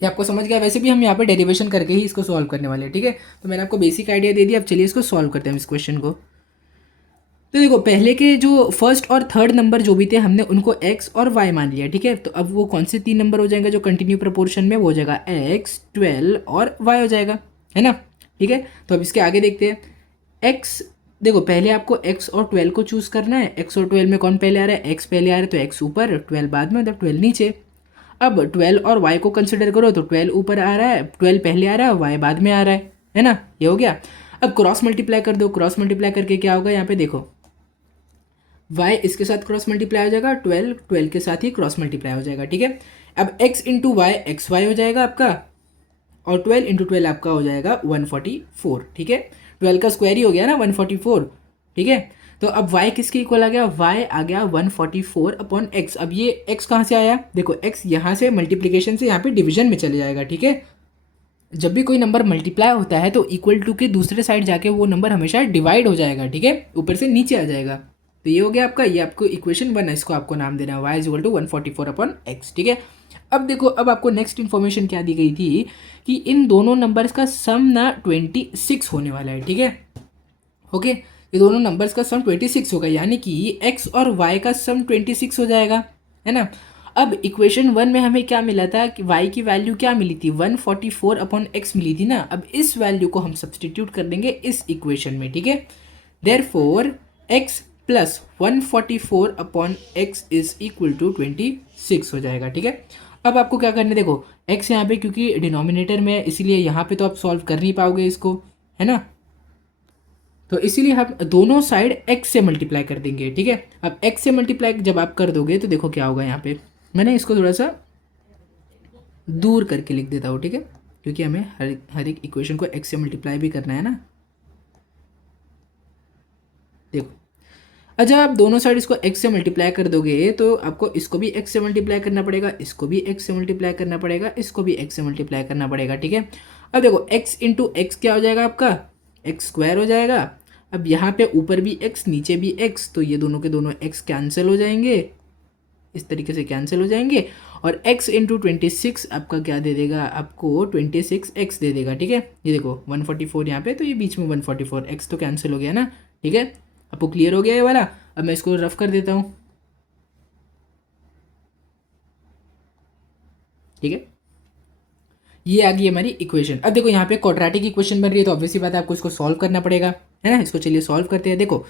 ये आपको समझ गया, वैसे भी हम यहाँ पे डेरिवेशन करके ही इसको सॉल्व करने वाले हैं, ठीक है। तो मैंने आपको बेसिक आइडिया दे दिया, अब चलिए इसको सॉल्व करते हैं इस क्वेश्चन को। तो देखो पहले के जो फर्स्ट और थर्ड नंबर जो भी थे हमने उनको x और y मान लिया, ठीक है। तो अब वो कौन से 3 नंबर हो जाएंगे जो कंटिन्यू प्रपोर्शन में, वो हो जाएगा x 12 और y हो जाएगा, है ना, ठीक है। तो अब इसके आगे देखते हैं। x देखो पहले आपको x और 12 को चूज़ करना है, x और 12 में कौन पहले आ रहा है, x पहले आ रहा है, तो x ऊपर 12 बाद में, मतलब 12 नीचे। अब 12 और y को कंसिडर करो तो 12 ऊपर आ रहा है, 12 पहले आ रहा है, y बाद में आ रहा है ना, ये हो गया। अब क्रॉस मल्टीप्लाई कर दो, क्रॉस मल्टीप्लाई करके क्या होगा, यहाँ पे देखो y इसके साथ क्रॉस मल्टीप्लाई हो जाएगा, 12 के साथ ही क्रॉस मल्टीप्लाई हो जाएगा, ठीक है। अब x into Y X Y हो जाएगा आपका, और 12 इंटू 12 आपका हो जाएगा 144, ठीक है। 12 का स्क्वायर ही हो गया ना 144, ठीक है। तो अब y किसके इक्वल आ गया, y आ गया 144 अपॉन x। अब ये x कहाँ से आया, देखो x यहाँ से मल्टीप्लीकेशन से यहाँ पे डिवीजन में चले जाएगा, ठीक है। जब भी कोई नंबर मल्टीप्लाई होता है तो इक्वल टू के दूसरे साइड जाके वो नंबर हमेशा डिवाइड हो जाएगा, ठीक है, ऊपर से नीचे आ जाएगा। तो ये हो गया आपका, ये आपको इक्वेशन 1 है, इसको आपको नाम देना है y is equal to 144 upon x, ठीक है। अब देखो अब आपको नेक्स्ट इन्फॉर्मेशन क्या दी गई थी कि इन दोनों नंबर्स का सम ना 26 होने वाला है, ठीक है। ओके, ये दोनों नंबर्स का सम 26 होगा, यानी कि x और y का सम 26 हो जाएगा, है ना। अब इक्वेशन 1 में हमें क्या मिला था कि y की वैल्यू क्या मिली थी, 144/x मिली थी ना। अब इस वैल्यू को हम सब्सटीट्यूट कर देंगे इस इक्वेशन में, ठीक है। Therefore x plus 144/x is equal to 26 हो जाएगा, ठीक है। अब आपको क्या करना है, देखो x यहाँ पे क्योंकि डिनोमिनेटर में है इसीलिए यहाँ पे तो आप सॉल्व कर नहीं पाओगे इसको, है ना। तो इसीलिए हम दोनों साइड x से मल्टीप्लाई कर देंगे, ठीक है। अब x से मल्टीप्लाई जब आप कर दोगे तो देखो क्या होगा, यहाँ पे मैंने इसको थोड़ा सा दूर करके लिख देता हूँ, ठीक है, क्योंकि हमें हर एक इक्वेशन को x से मल्टीप्लाई भी करना है ना। देखो अच्छा, आप दोनों साइड इसको x से मल्टीप्लाई कर दोगे तो आपको इसको भी x से मल्टीप्लाई करना पड़ेगा, इसको भी x से मल्टीप्लाई करना पड़ेगा, इसको भी x से मल्टीप्लाई करना पड़ेगा, ठीक है। अब देखो x इंटू एक्स क्या हो जाएगा आपका, एक्स स्क्वायर हो जाएगा। अब यहाँ पे ऊपर भी x नीचे भी x, तो ये दोनों के दोनों x कैंसिल हो जाएंगे, इस तरीके से कैंसिल हो जाएंगे। और x इंटू 26 आपका क्या दे देगा, आपको 26x दे देगा, ठीक है। ये देखो 144 यहाँ पे, तो ये बीच में 144, x तो कैंसिल हो गया ना, ठीक है। आपको क्लियर हो गया ये वाला। अब मैं इसको रफ कर देता हूँ, ठीक है। ये आ गई हमारी इक्वेशन। अब देखो यहाँ पे क्वाड्रेटिक इक्वेशन बन रही है, तो ऑब्वियसली बात है आपको इसको सॉल्व करना पड़ेगा, है ना। इसको चलिए सॉल्व करते हैं। देखो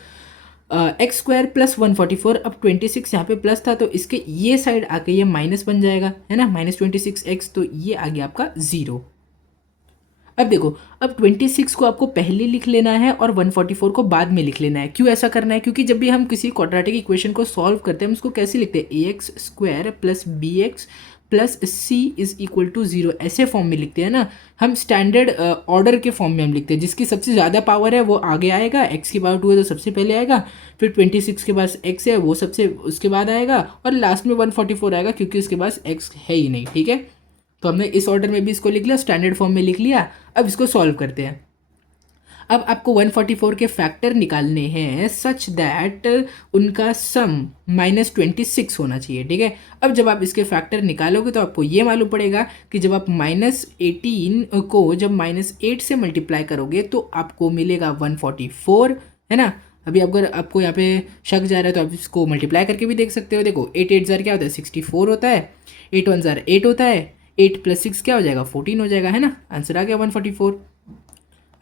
एक्स स्क्वायर प्लस 144, अब 26 यहाँ पे प्लस था तो इसके ये साइड आके ये माइनस बन जाएगा, है ना, -26x, तो ये आ गया आपका 0। अब देखो, अब 26 को आपको पहले लिख लेना है और 144 को बाद में लिख लेना है। क्यों ऐसा करना है, क्योंकि जब भी हम किसी क्वाड्रेटिक इक्वेशन को सॉल्व करते हैं हम उसको कैसे लिखते हैं, ax square plus bx plus c is equal to 0, ऐसे फॉर्म में लिखते हैं ना हम। स्टैंडर्ड ऑर्डर के फॉर्म में हम लिखते हैं, जिसकी सबसे ज़्यादा पावर है वो आगे आएगा, x की पावर 2 है तो सबसे पहले आएगा, फिर 26 के पास x है वो सबसे उसके बाद आएगा, और लास्ट में 144 आएगा क्योंकि उसके पास x है ही नहीं, ठीक है। तो हमने इस ऑर्डर में भी इसको लिख लिया, स्टैंडर्ड फॉर्म में लिख लिया। अब इसको सॉल्व करते हैं। अब आपको 144 के फैक्टर निकालने हैं सच दैट उनका सम -26 होना चाहिए, ठीक है। अब जब आप इसके फैक्टर निकालोगे तो आपको ये मालूम पड़ेगा कि जब आप -18 को जब -8 से मल्टीप्लाई करोगे तो आपको मिलेगा 144, है ना। अभी अगर आपको यहाँ पे शक जा रहा है तो आप इसको मल्टीप्लाई करके भी देख सकते हो। देखो 8 8 जार क्या होता है, 64 होता है, 8 1 जार 8 होता है, 8 + 6 क्या हो जाएगा, 14 हो जाएगा, है ना। आंसर आ गया 144।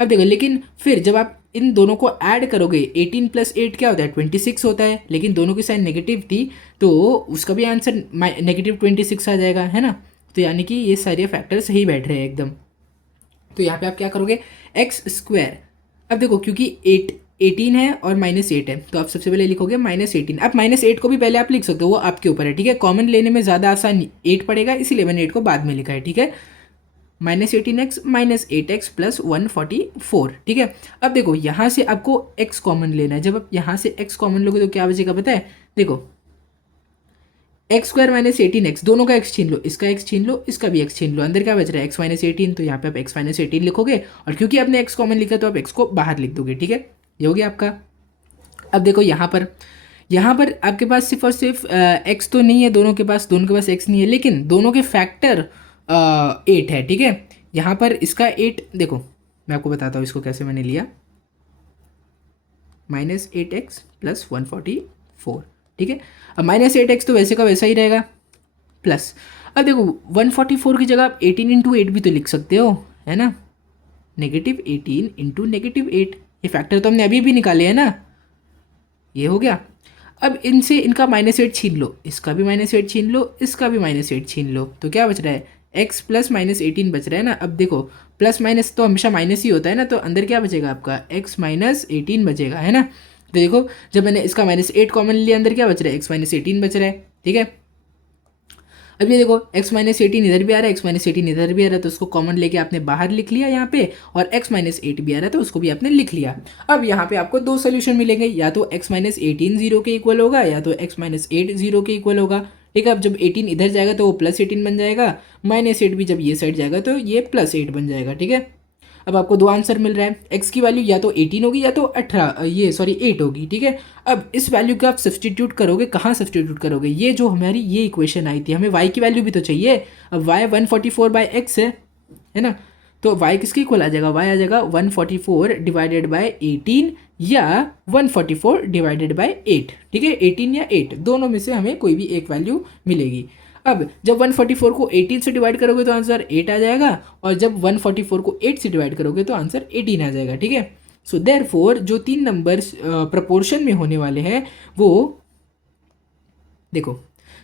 अब देखो लेकिन फिर जब आप इन दोनों को ऐड करोगे 18 + 8 क्या होता है, 26 होता है, लेकिन दोनों की साइन नेगेटिव थी तो उसका भी आंसर -26 आ जाएगा, है ना। तो यानी कि ये सारे फैक्टर सही बैठ रहे हैं एकदम। तो यहाँ पे आप क्या करोगे, एक्स स्क्वायर। अब देखो क्योंकि 18 है और -8 है तो आप सबसे पहले लिखोगे -18। अब -8 को भी पहले आप लिख सकते हो, वो आपके ऊपर है, ठीक है। कॉमन लेने में ज़्यादा आसान 8 पड़ेगा, इसीलिए मैंने 8 को बाद में लिखा है, ठीक है। -18x -8x + 144, ठीक है। अब देखो यहाँ से आपको x कॉमन लेना है। जब आप यहाँ से x कॉमन लोगे तो क्या बचेगा पता है, देखो एक्स स्क्वायर -18x, दोनों का x छीन लो, इसका x छीन लो, इसका भी x छीन लो, अंदर क्या बच रहा है x -18, तो यहाँ पे आप x -18 लिखोगे, और क्योंकि आपने x कॉमन लिखा तो आप x को बाहर लिख दोगे, ठीक है। ये हो गया आपका। अब देखो यहाँ पर आपके पास सिर्फ और सिर्फ x तो नहीं है, दोनों के पास x नहीं है, लेकिन दोनों के फैक्टर 8 है, ठीक है। यहाँ पर इसका 8 देखो मैं आपको बताता हूँ इसको कैसे मैंने लिया, -8x + 144, ठीक है। अब -8x तो वैसे का वैसा ही रहेगा, प्लस अब देखो 144 की जगह आप 18 × 8 भी तो लिख सकते हो, है ना, -18 × -8। ये फैक्टर तो हमने अभी भी निकाले हैं ना, ये हो गया। अब इनसे इनका -8 छीन लो, इसका भी -8 छीन लो, इसका भी -8 छीन लो, तो क्या बच रहा है, x + -18 बच रहा है ना। अब देखो प्लस माइनस तो हमेशा माइनस ही होता है ना, तो अंदर क्या बचेगा आपका x - 18 बचेगा, है ना। तो देखो जब मैंने इसका -8 कॉमन लिया, अंदर क्या बच रहा है, x - 18 बच रहा है, ठीक है। अब ये देखो x - 18 इधर भी आ रहा है, x - 18 इधर भी आ रहा है, तो उसको कॉमन लेके आपने बाहर लिख लिया यहाँ पे, और x - 8 भी आ रहा है तो उसको भी आपने लिख लिया। अब यहाँ पे आपको दो सोल्यूशन मिलेंगे, या तो x - 18 0 के इक्वल होगा, या तो x - 8 0 के इक्वल होगा, ठीक है। अब जब 18 इधर जाएगा तो वो +18 बन जाएगा, -8 भी जब ये साइड जाएगा तो ये +8 बन जाएगा, ठीक है। अब आपको दो आंसर मिल रहा है, x की वैल्यू या तो 18 होगी या तो 8 होगी, ठीक है। अब इस वैल्यू को आप सब्सटीट्यूट करोगे, कहाँ सब्सटीट्यूट करोगे, ये जो हमारी इक्वेशन आई थी, हमें y की वैल्यू भी तो चाहिए। अब y 144/x है ना, तो y किसके इक्वल आ जाएगा, y आ जाएगा 144 डिवाइडेड बाय 18 या 144 डिवाइडेड बाय 8, ठीक है, 18 या 8 दोनों में से हमें कोई भी एक वैल्यू मिलेगी। अब जब 144 को 18 से डिवाइड करोगे तो आंसर 8 आ जाएगा, और जब 144 को 8 से डिवाइड करोगे तो आंसर 18 आ जाएगा, ठीक है। सो देयरफॉर जो तीन नंबर्स प्रपोर्शन में होने वाले हैं वो देखो,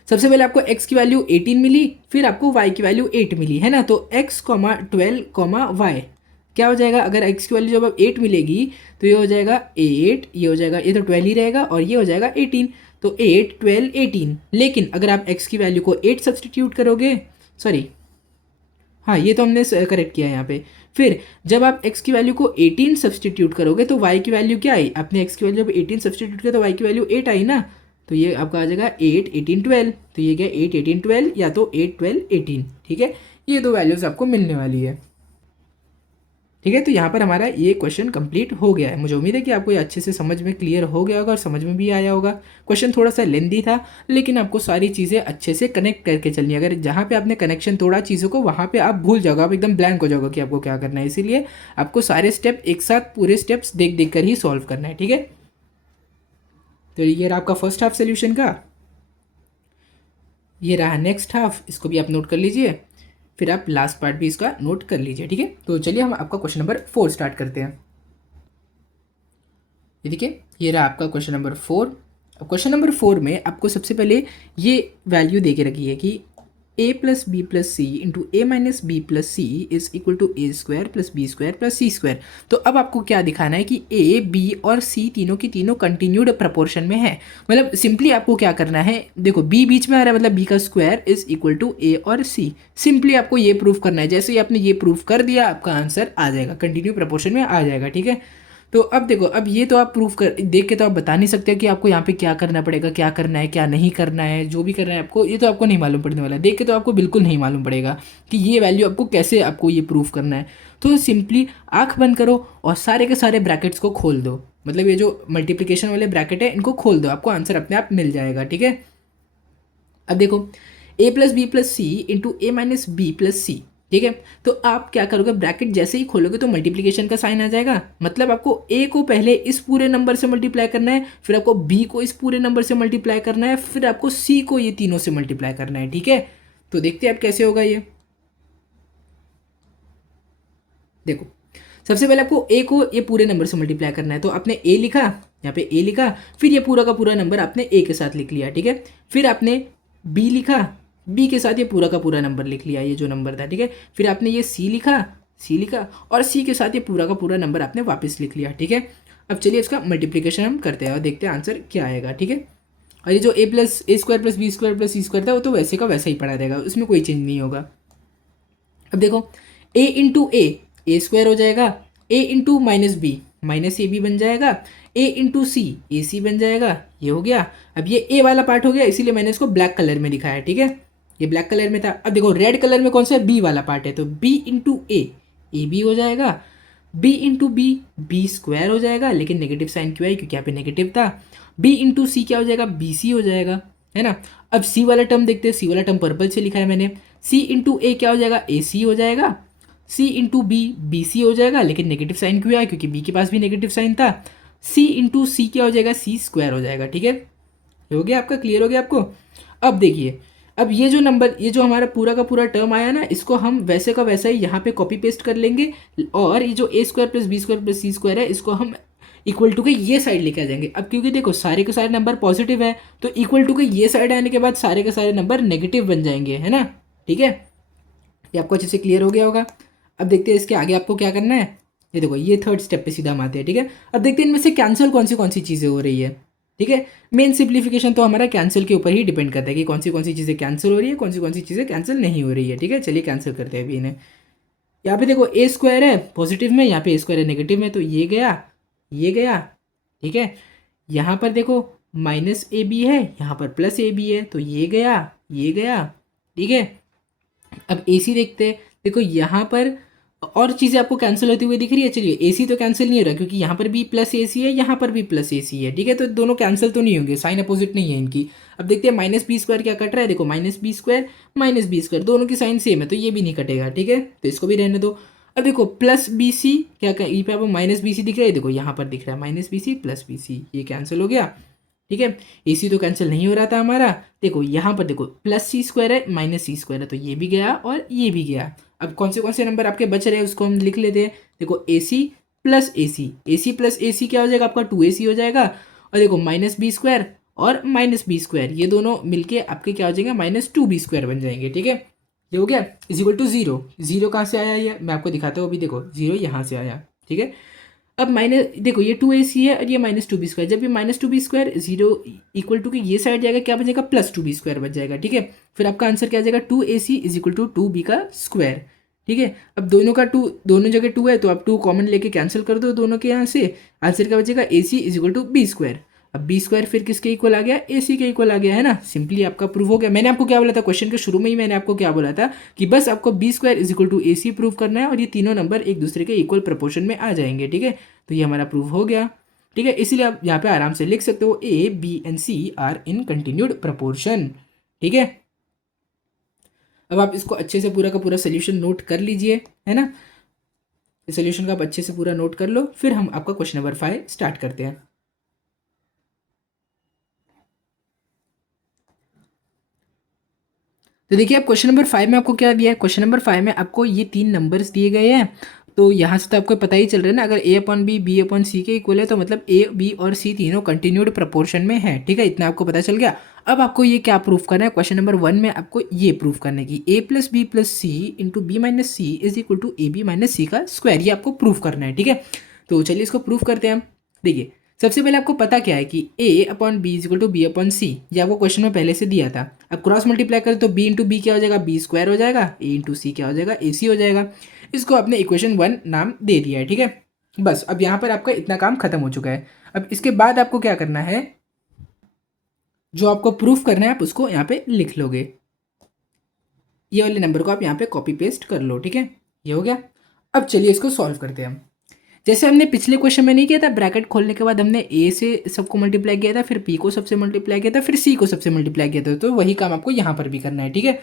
सबसे पहले आपको x की वैल्यू 18 मिली, फिर आपको y की वैल्यू 8 मिली, है ना। तो x, 12, y क्या हो जाएगा, अगर x की वैल्यू जब अब 8 मिलेगी तो ये हो जाएगा 8, ये हो जाएगा, ये तो 12 ही रहेगा, और ये हो जाएगा 18, तो 8, 12, 18। लेकिन अगर आप x की वैल्यू को 8 सब्सटीट्यूट करोगे, सॉरी हाँ ये तो हमने करेक्ट किया है यहाँ पे, फिर जब आप x की वैल्यू को 18 सब्सटीट्यूट करोगे तो y की वैल्यू क्या आई, आपने x की वैल्यू जब 18 सब्सटीट्यूट किया तो y की वैल्यू 8 आई ना, तो ये आपका आ जाएगा 8, 18, 12, तो ये क्या 8, 18, 12 या तो 8, 12, 18, ठीक है। ये दो वैल्यूज़ आपको मिलने वाली है, ठीक है। तो यहाँ पर हमारा ये क्वेश्चन कंप्लीट हो गया है। मुझे उम्मीद है कि आपको ये अच्छे से समझ में क्लियर हो गया होगा और समझ में भी आया होगा। क्वेश्चन थोड़ा सा लेंदी था, लेकिन आपको सारी चीज़ें अच्छे से कनेक्ट करके चलनी है। अगर जहाँ पे आपने कनेक्शन तोड़ा चीज़ों को, वहाँ पे आप भूल जाओगे, आप एकदम ब्लैंक हो जाओगे कि आपको क्या करना है। इसीलिए आपको सारे स्टेप एक साथ पूरे स्टेप्स देख देख कर ही सॉल्व करना है, ठीक है। तो ये रहा आपका फर्स्ट हाफ सोल्यूशन का, ये रहा नेक्स्ट हाफ, इसको भी आप नोट कर लीजिए, फिर आप लास्ट पार्ट भी इसका नोट कर लीजिए, ठीक है। तो चलिए हम आपका क्वेश्चन नंबर 4 स्टार्ट करते हैं। ये देखिए, ये रहा आपका क्वेश्चन नंबर 4। अब क्वेश्चन नंबर 4 में आपको सबसे पहले ये वैल्यू दे के रखी है कि a plus B plus C into A minus B plus C is equal to A square plus B square plus C square. तो अब आपको क्या दिखाना है कि a, b और c तीनों की तीनों कंटिन्यूड प्रपोर्शन में है। मतलब सिंपली आपको क्या करना है, देखो b बीच में आ रहा है, मतलब b का square is equal to a और c। सिंपली आपको ये प्रूफ करना है, जैसे ही आपने ये प्रूफ कर दिया आपका आंसर आ जाएगा, कंटिन्यू प्रपोर्शन में आ जाएगा, ठीक है। तो अब देखो, अब ये तो आप प्रूफ कर देख के तो आप बता नहीं सकते कि आपको यहाँ पे क्या करना पड़ेगा, क्या करना है क्या नहीं करना है, जो भी करना है आपको ये तो आपको नहीं मालूम पड़ने वाला है। देख के तो आपको बिल्कुल नहीं मालूम पड़ेगा कि ये वैल्यू आपको कैसे आपको ये प्रूफ करना है। तो सिंपली आंख बंद करो और सारे के सारे ब्रैकेट्स को खोल दो, मतलब ये जो मल्टीप्लिकेशन वाले ब्रैकेट है इनको खोल दो, आपको आंसर अपने आप मिल जाएगा, ठीक है। अब देखो, a plus B plus C into A minus B plus C, ठीक है। तो आप क्या करोगे, ब्रैकेट जैसे ही खोलोगे तो मल्टीप्लिकेशन का साइन आ जाएगा, मतलब आपको a को पहले इस पूरे नंबर से मल्टीप्लाई करना है, फिर आपको b को इस पूरे नंबर से मल्टीप्लाई करना है, फिर आपको c को ये तीनों से मल्टीप्लाई करना है, ठीक है। तो देखते हैं आप कैसे होगा ये। देखो, सबसे पहले आपको a को ये पूरे नंबर से मल्टीप्लाई करना है, तो आपने a लिखा, यहाँ पे a लिखा, फिर ये पूरा का पूरा नंबर आपने a के साथ लिख लिया, ठीक है। फिर आपने b लिखा, b के साथ ये पूरा का पूरा नंबर लिख लिया, ये जो नंबर था, ठीक है। फिर आपने ये c लिखा और c के साथ ये पूरा का पूरा नंबर आपने वापस लिख लिया, ठीक है। अब चलिए इसका मल्टीप्लिकेशन हम करते हैं और देखते हैं आंसर क्या आएगा, ठीक है। और ये जो a square plus B square plus C square था वो तो वैसे का वैसा ही पड़ा रहेगा, उसमें कोई चेंज नहीं होगा। अब देखो, a इंटू ए स्क्वायर हो जाएगा, a into minus B minus A B बन जाएगा, a इंटू सी ए सी बन जाएगा, ये हो गया। अब ये a वाला पार्ट हो गया, इसीलिए मैंने इसको ब्लैक कलर में दिखाया, ठीक है, ये ब्लैक कलर में था। अब देखो रेड कलर में कौन सा है, b वाला पार्ट है, तो b इंटू ए बी हो जाएगा, b इंटू बी स्क्वायर हो जाएगा, लेकिन नेगेटिव साइन क्यों है, क्योंकि यहाँ पे नेगेटिव था। b इंटू सी क्या हो जाएगा, बी सी हो जाएगा, है ना। अब c वाला टर्म देखते हैं, c वाला टर्म पर्पल से लिखा है मैंने, c इंटू ए क्या हो जाएगा, ए सी हो जाएगा, c इंटू बी सी हो जाएगा, लेकिन नेगेटिव साइन क्यों आया, क्योंकि b के पास भी नेगेटिव साइन था। c इंटू सी क्या हो जाएगा, सी स्क्वायर हो जाएगा, ठीक है। ये हो गया आपका, क्लियर हो गया आपको। अब देखिए, अब ये जो नंबर, ये जो हमारा पूरा का पूरा टर्म आया ना, इसको हम वैसे का वैसा ही यहाँ पे कॉपी पेस्ट कर लेंगे, और ये जो A square plus B square plus C square है इसको हम इक्वल टू के ये साइड लेके आ जाएंगे। अब क्योंकि देखो सारे के सारे नंबर पॉजिटिव है, तो इक्वल टू के ये साइड आने के बाद सारे के सारे नंबर नेगेटिव बन जाएंगे, है ना, ठीक है। ये आपको अच्छे से क्लियर हो गया होगा। अब देखते हैं इसके आगे आपको क्या करना है। ये देखो, ये थर्ड स्टेप पे सीधा हम आते हैं, ठीक है। अब देखते हैं इनमें से कैंसिल कौन सी चीज़ें हो रही है, ठीक है। मेन सिंप्लीफिकेशन तो हमारा कैंसिल के ऊपर ही डिपेंड करता है कि कौन सी चीज़ें कैंसिल हो रही है, कौन सी चीज़ें कैंसिल नहीं हो रही है, ठीक है। चलिए कैंसिल करते हैं अभी इन्हें। यहाँ पे देखो ए स्क्वायर है पॉजिटिव में, यहाँ पे ए स्क्वायर है नेगेटिव में, तो ये गया, ठीक है। यहाँ पर देखो माइनस ए बी है, यहाँ पर प्लस ए बी है, तो ये गया, ठीक है। अब ए सी देखते हैं, देखो यहाँ पर और चीज़ें आपको कैंसिल होती हुई दिख रही है। चलिए ए सी तो कैंसिल नहीं हो रहा, क्योंकि यहाँ पर भी प्लस ए सी है, यहाँ पर भी प्लस ए सी है, ठीक है। तो दोनों कैंसिल तो नहीं होंगे, साइन अपोजिट नहीं है इनकी। अब देखते हैं माइनस बी स्क्वायर क्या कट रहा है, देखो माइनस बी स्क्वायर दोनों की साइन सेम है, तो ये भी नहीं कटेगा, ठीक है, तो इसको भी रहने दो। अब देखो प्लस बी सी क्या ये पे आपको माइनस बी सी दिख रहा है, देखो यहाँ पर दिख रहा है minus B C plus B C, ये कैंसिल हो गया। ठीक है, ए सी तो कैंसिल नहीं हो रहा था हमारा। देखो यहाँ पर देखो प्लस सी स्क्वायर है माइनस सी स्क्वायर है, तो ये भी गया और ये भी गया। अब कौन से नंबर आपके बच रहे हैं उसको हम लिख लेते हैं। देखो A C plus A C, A C plus ए सी क्या हो जाएगा आपका 2ac हो जाएगा। और देखो माइनस बी स्क्वायर और माइनस बी स्क्वायर ये दोनों मिलके आपके क्या हो जाएंगे -2b² बन जाएंगे। ठीक है, ये हो गया is equal to zero. Zero कहाँ से आया ये मैं आपको दिखाता हूँ अभी, देखो जीरो यहाँ से आया। ठीक है, अब माइनस देखो ये 2ac है और ये -2b², जब ये -2b² जीरो इक्वल टू की ये साइड जाएगा क्या बन जाएगा +2b² बन जाएगा। ठीक है, फिर आपका आंसर क्या आ जाएगा 2ac is equal to 2b²। ठीक है, अब दोनों का 2 दोनों जगह 2 है तो आप 2 कॉमन लेके कैंसिल कर दो दोनों के यहाँ से, आंसर क्या बचेगा ac is equal to b²। अब b² फिर किसके इक्वल आ गया ac के इक्वल आ गया है ना, सिंपली आपका प्रूव हो गया। मैंने आपको क्या बोला था क्वेश्चन के शुरू में ही, मैंने आपको क्या बोला था कि बस आपको b² is equal to ac prove करना है और ये तीनों नंबर एक दूसरे के इक्वल प्रोपोर्शन में आ जाएंगे। ठीक है, तो ये हमारा प्रूव हो गया। ठीक है, इसीलिए आप यहाँ पे आराम से लिख सकते हो a b and c are in continued proportion. ठीक है, अब आप इसको अच्छे से पूरा का पूरा सोल्यूशन नोट कर लीजिए, है ना। इस सोल्यूशन का आप अच्छे से पूरा नोट कर लो, फिर हम आपका क्वेश्चन नंबर 5 स्टार्ट करते हैं। तो देखिए अब क्वेश्चन नंबर 5 में आपको क्या दिया है, क्वेश्चन नंबर 5 में आपको ये 3 नंबर्स दिए गए हैं। तो यहाँ से तो आपको पता ही चल रहा है ना, अगर a/b b/c के इक्वल है तो मतलब a b और c तीनों कंटिन्यूड प्रपोर्शन में है। ठीक है, इतना आपको पता चल गया। अब आपको ये क्या प्रूफ करना है, क्वेश्चन नंबर 1 में आपको ये प्रूफ करना है कि a + b + c into b - c is equal to ab - c का स्क्वायर, ये आपको प्रूफ करना है। ठीक है, तो चलिए इसको प्रूफ करते हैं हम। देखिए सबसे पहले आपको पता क्या है कि a/b is equal to b/c, ये आपको क्वेश्चन में पहले से दिया था। अब क्रॉस मल्टीप्लाई करें तो b इंटू बी क्या हो जाएगा b² हो जाएगा, a इंटू सी क्या हो जाएगा ac हो जाएगा। इसको आपने इक्वेशन 1 नाम दे दिया है। ठीक है, बस अब यहाँ पर आपका इतना काम खत्म हो चुका है। अब इसके बाद आपको क्या करना है, जो आपको प्रूफ करना है आप उसको यहाँ पे लिख लोगे। ये वाले नंबर को आप यहाँ पे कॉपी पेस्ट कर लो। ठीक है, ये हो गया। अब चलिए इसको सॉल्व करते हैं हम। जैसे हमने पिछले क्वेश्चन में नहीं किया था, ब्रैकेट खोलने के बाद हमने a से सबको मल्टीप्लाई किया था, फिर p को सबसे मल्टीप्लाई किया था, फिर c को सबसे मल्टीप्लाई किया था, तो वही काम आपको यहाँ पर भी करना है। ठीक है,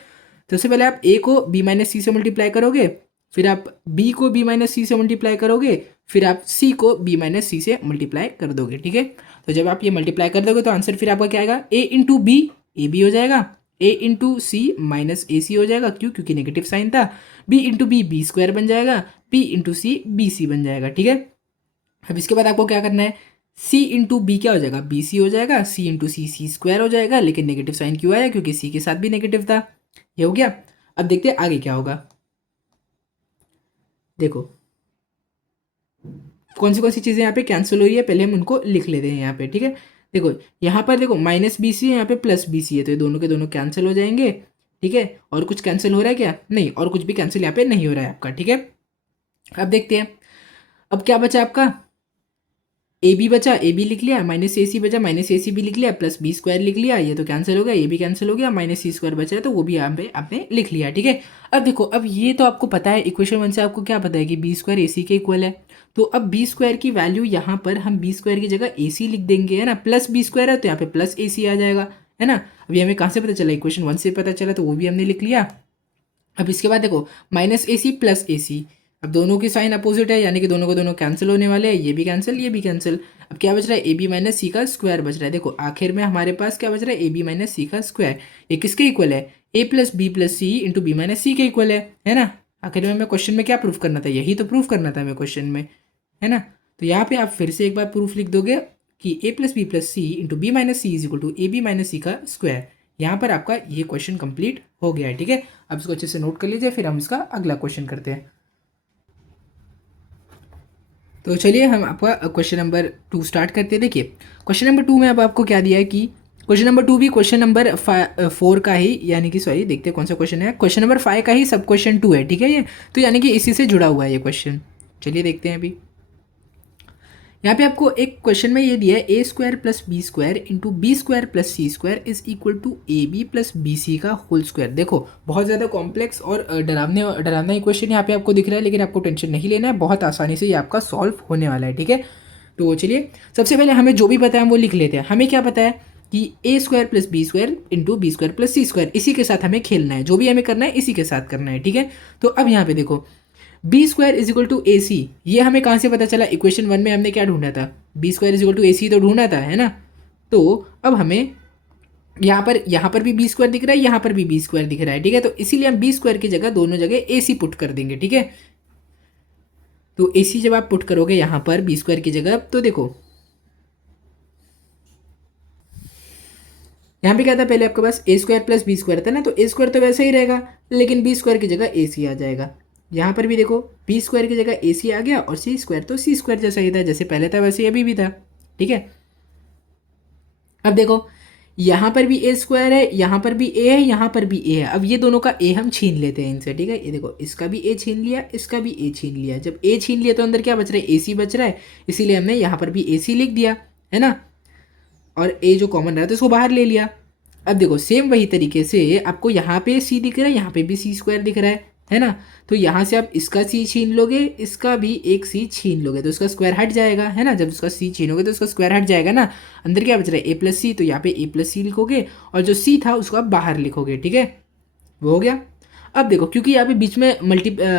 तो सबसे पहले आप a को b - c से मल्टीप्लाई करोगे, फिर आप b को b - c से मल्टीप्लाई करोगे, फिर आप c को b - c से मल्टीप्लाई कर दोगे। ठीक है, तो जब आप ये मल्टीप्लाई कर दोगे तो आंसर फिर आपका क्या आएगा, a into B A B हो जाएगा, a इंटू सी -ac हो जाएगा, क्योंकि नेगेटिव साइन था, b इंटू बी b² बन जाएगा, p इंटू सी bc बन जाएगा। ठीक है, अब इसके बाद आपको क्या करना है, c इंटू बी क्या हो जाएगा bc हो जाएगा, c इंटू सी c² हो जाएगा, लेकिन नेगेटिव साइन क्यों आया, क्योंकि c के साथ भी नेगेटिव था। ये हो गया। अब देखते हैं आगे क्या होगा। देखो कौन सी चीज़ें यहाँ पे कैंसिल हो रही है, पहले हम उनको लिख लेते हैं यहाँ पे। ठीक है, देखो यहाँ पर देखो -bc है, यहाँ पे +bc है, तो ये दोनों के दोनों कैंसिल हो जाएंगे। ठीक है, और कुछ कैंसिल हो रहा है क्या, नहीं, और कुछ भी कैंसिल यहाँ पे नहीं हो रहा है आपका। ठीक है, अब देखते हैं अब क्या बचा आपका, ए बी बचा, ए बी लिख लिया, -ac बचा, -ac भी लिख लिया, +b² लिख लिया, ये तो कैंसिल हो गया, ये भी कैंसिल हो गया, -c² बचा है तो वो भी यहाँ पे आपने लिख लिया। ठीक है, अब देखो अब ये तो आपको पता है, इक्वेशन 1 से आपको क्या पता है कि b² ac के इक्वल है, तो अब b² की वैल्यू यहाँ पर हम b² की जगह ac लिख देंगे, है ना, +b² है तो यहाँ पे +ac आ जाएगा, है ना। अभी हमें कहाँ से पता चला, इक्वेशन 1 से पता चला, तो वो भी हमने लिख लिया। अब इसके बाद देखो -ac +ac, अब दोनों की साइन अपोजिट है, यानी कि दोनों को दोनों कैंसिल होने वाले हैं, ये भी कैंसिल, ये भी कैंसिल। अब क्या बच रहा है, ab - c का स्क्वायर बच रहा है। देखो आखिर में हमारे पास क्या बच रहा है, ab - c का स्क्वायर, ये किसके इक्वल है, a + b + c into b - c के इक्वल है ना। आखिर में हमें क्वेश्चन में क्या प्रूफ करना था, यही तो प्रूफ करना था हमें क्वेश्चन में, है ना। तो यहाँ पे आप फिर से एक बार प्रूफ लिख दोगे कि a + b + c into b - c is equal to ab - c का स्क्वायर। यहाँ पर आपका ये क्वेश्चन कंप्लीट हो गया है। ठीक है, अब इसको अच्छे से नोट कर लीजिए, फिर हम इसका अगला क्वेश्चन करते हैं। तो चलिए हम आपका क्वेश्चन नंबर 2 स्टार्ट करते हैं। देखिए क्वेश्चन नंबर 2 में अब आपको क्या दिया है कि क्वेश्चन नंबर 2 भी क्वेश्चन नंबर 4 का ही, यानी कि सॉरी देखते हैं कौन सा क्वेश्चन है, क्वेश्चन नंबर 5 का ही सब क्वेश्चन 2 है। ठीक है, ये तो यानी कि इसी से जुड़ा हुआ है ये क्वेश्चन। चलिए देखते हैं अभी। यहाँ पे आपको एक क्वेश्चन में ये दिया है a² + b² into b² + c² is equal to ab + bc का होल स्क्वायर। देखो बहुत ज़्यादा कॉम्प्लेक्स और डरावना इक्वेशन यहाँ पे आपको दिख रहा है, लेकिन आपको टेंशन नहीं लेना है, बहुत आसानी से ये आपका सॉल्व होने वाला है। ठीक है, तो चलिए सबसे पहले हमें जो भी पता है वो लिख लेते हैं। हमें क्या पता है कि a² + b² into b² + c², इसी के साथ हमें खेलना है, जो भी हमें करना है इसी के साथ करना है। ठीक है, तो अब यहाँ पे देखो B square is equal to A C, ये हमें कहाँ से पता चला, इक्वेशन 1 में हमने क्या ढूंढा था, B square is equal to A C तो ढूंढा था, है ना। तो अब हमें यहाँ पर भी बी स्क्वायर दिख रहा है, यहाँ पर भी बी स्क्वायर दिख रहा है, ठीक है। तो इसीलिए हम बी स्क्वायर की जगह दोनों जगह ए सी पुट कर देंगे, ठीक है। तो ए सी जब आप पुट करोगे यहाँ पर बी स्क्वायर की जगह, तो देखो यहाँ पे क्या था, पहले आपके पास ए स्क्वायर प्लस बी स्क्वायर था ना, तो ए स्क्वायर तो वैसे ही रहेगा, लेकिन बी स्क्वायर की जगह ए सी आ जाएगा। यहाँ पर भी देखो बी स्क्वायर की जगह ए सी आ गया, और सी स्क्वायर तो सी स्क्वायर जैसा ही था, जैसे पहले था वैसे अभी भी था, ठीक है। अब देखो यहाँ पर भी ए स्क्वायर है, यहाँ पर भी ए है, यहाँ पर भी ए है। अब ये दोनों का ए हम छीन लेते हैं इनसे, ठीक है। ये देखो इसका भी ए छीन लिया, इसका भी ए छीन लिया। जब ए छीन लिया तो अंदर क्या बच रहा है, ए सी बच रहा है, इसीलिए हमने यहाँ पर भी ए सी लिख दिया, है ना। और ए जो कॉमन रहा था उसको बाहर ले लिया। अब देखो सेम वही तरीके से आपको यहाँ पे सी दिख रहा है, यहाँ पे भी सी स्क्वायर दिख रहा है ना। तो यहाँ से आप इसका सी छीन लोगे, इसका भी एक सी छीन लोगे, तो इसका स्क्वायर हट जाएगा, है ना। जब इसका सी छीनोगे तो इसका स्क्वायर हट जाएगा ना। अंदर क्या बच रहा है, ए प्लस सी, तो यहाँ पे ए प्लस सी लिखोगे, और जो सी था उसको आप बाहर लिखोगे, ठीक है। वो हो गया। अब देखो क्योंकि यहाँ पे बीच में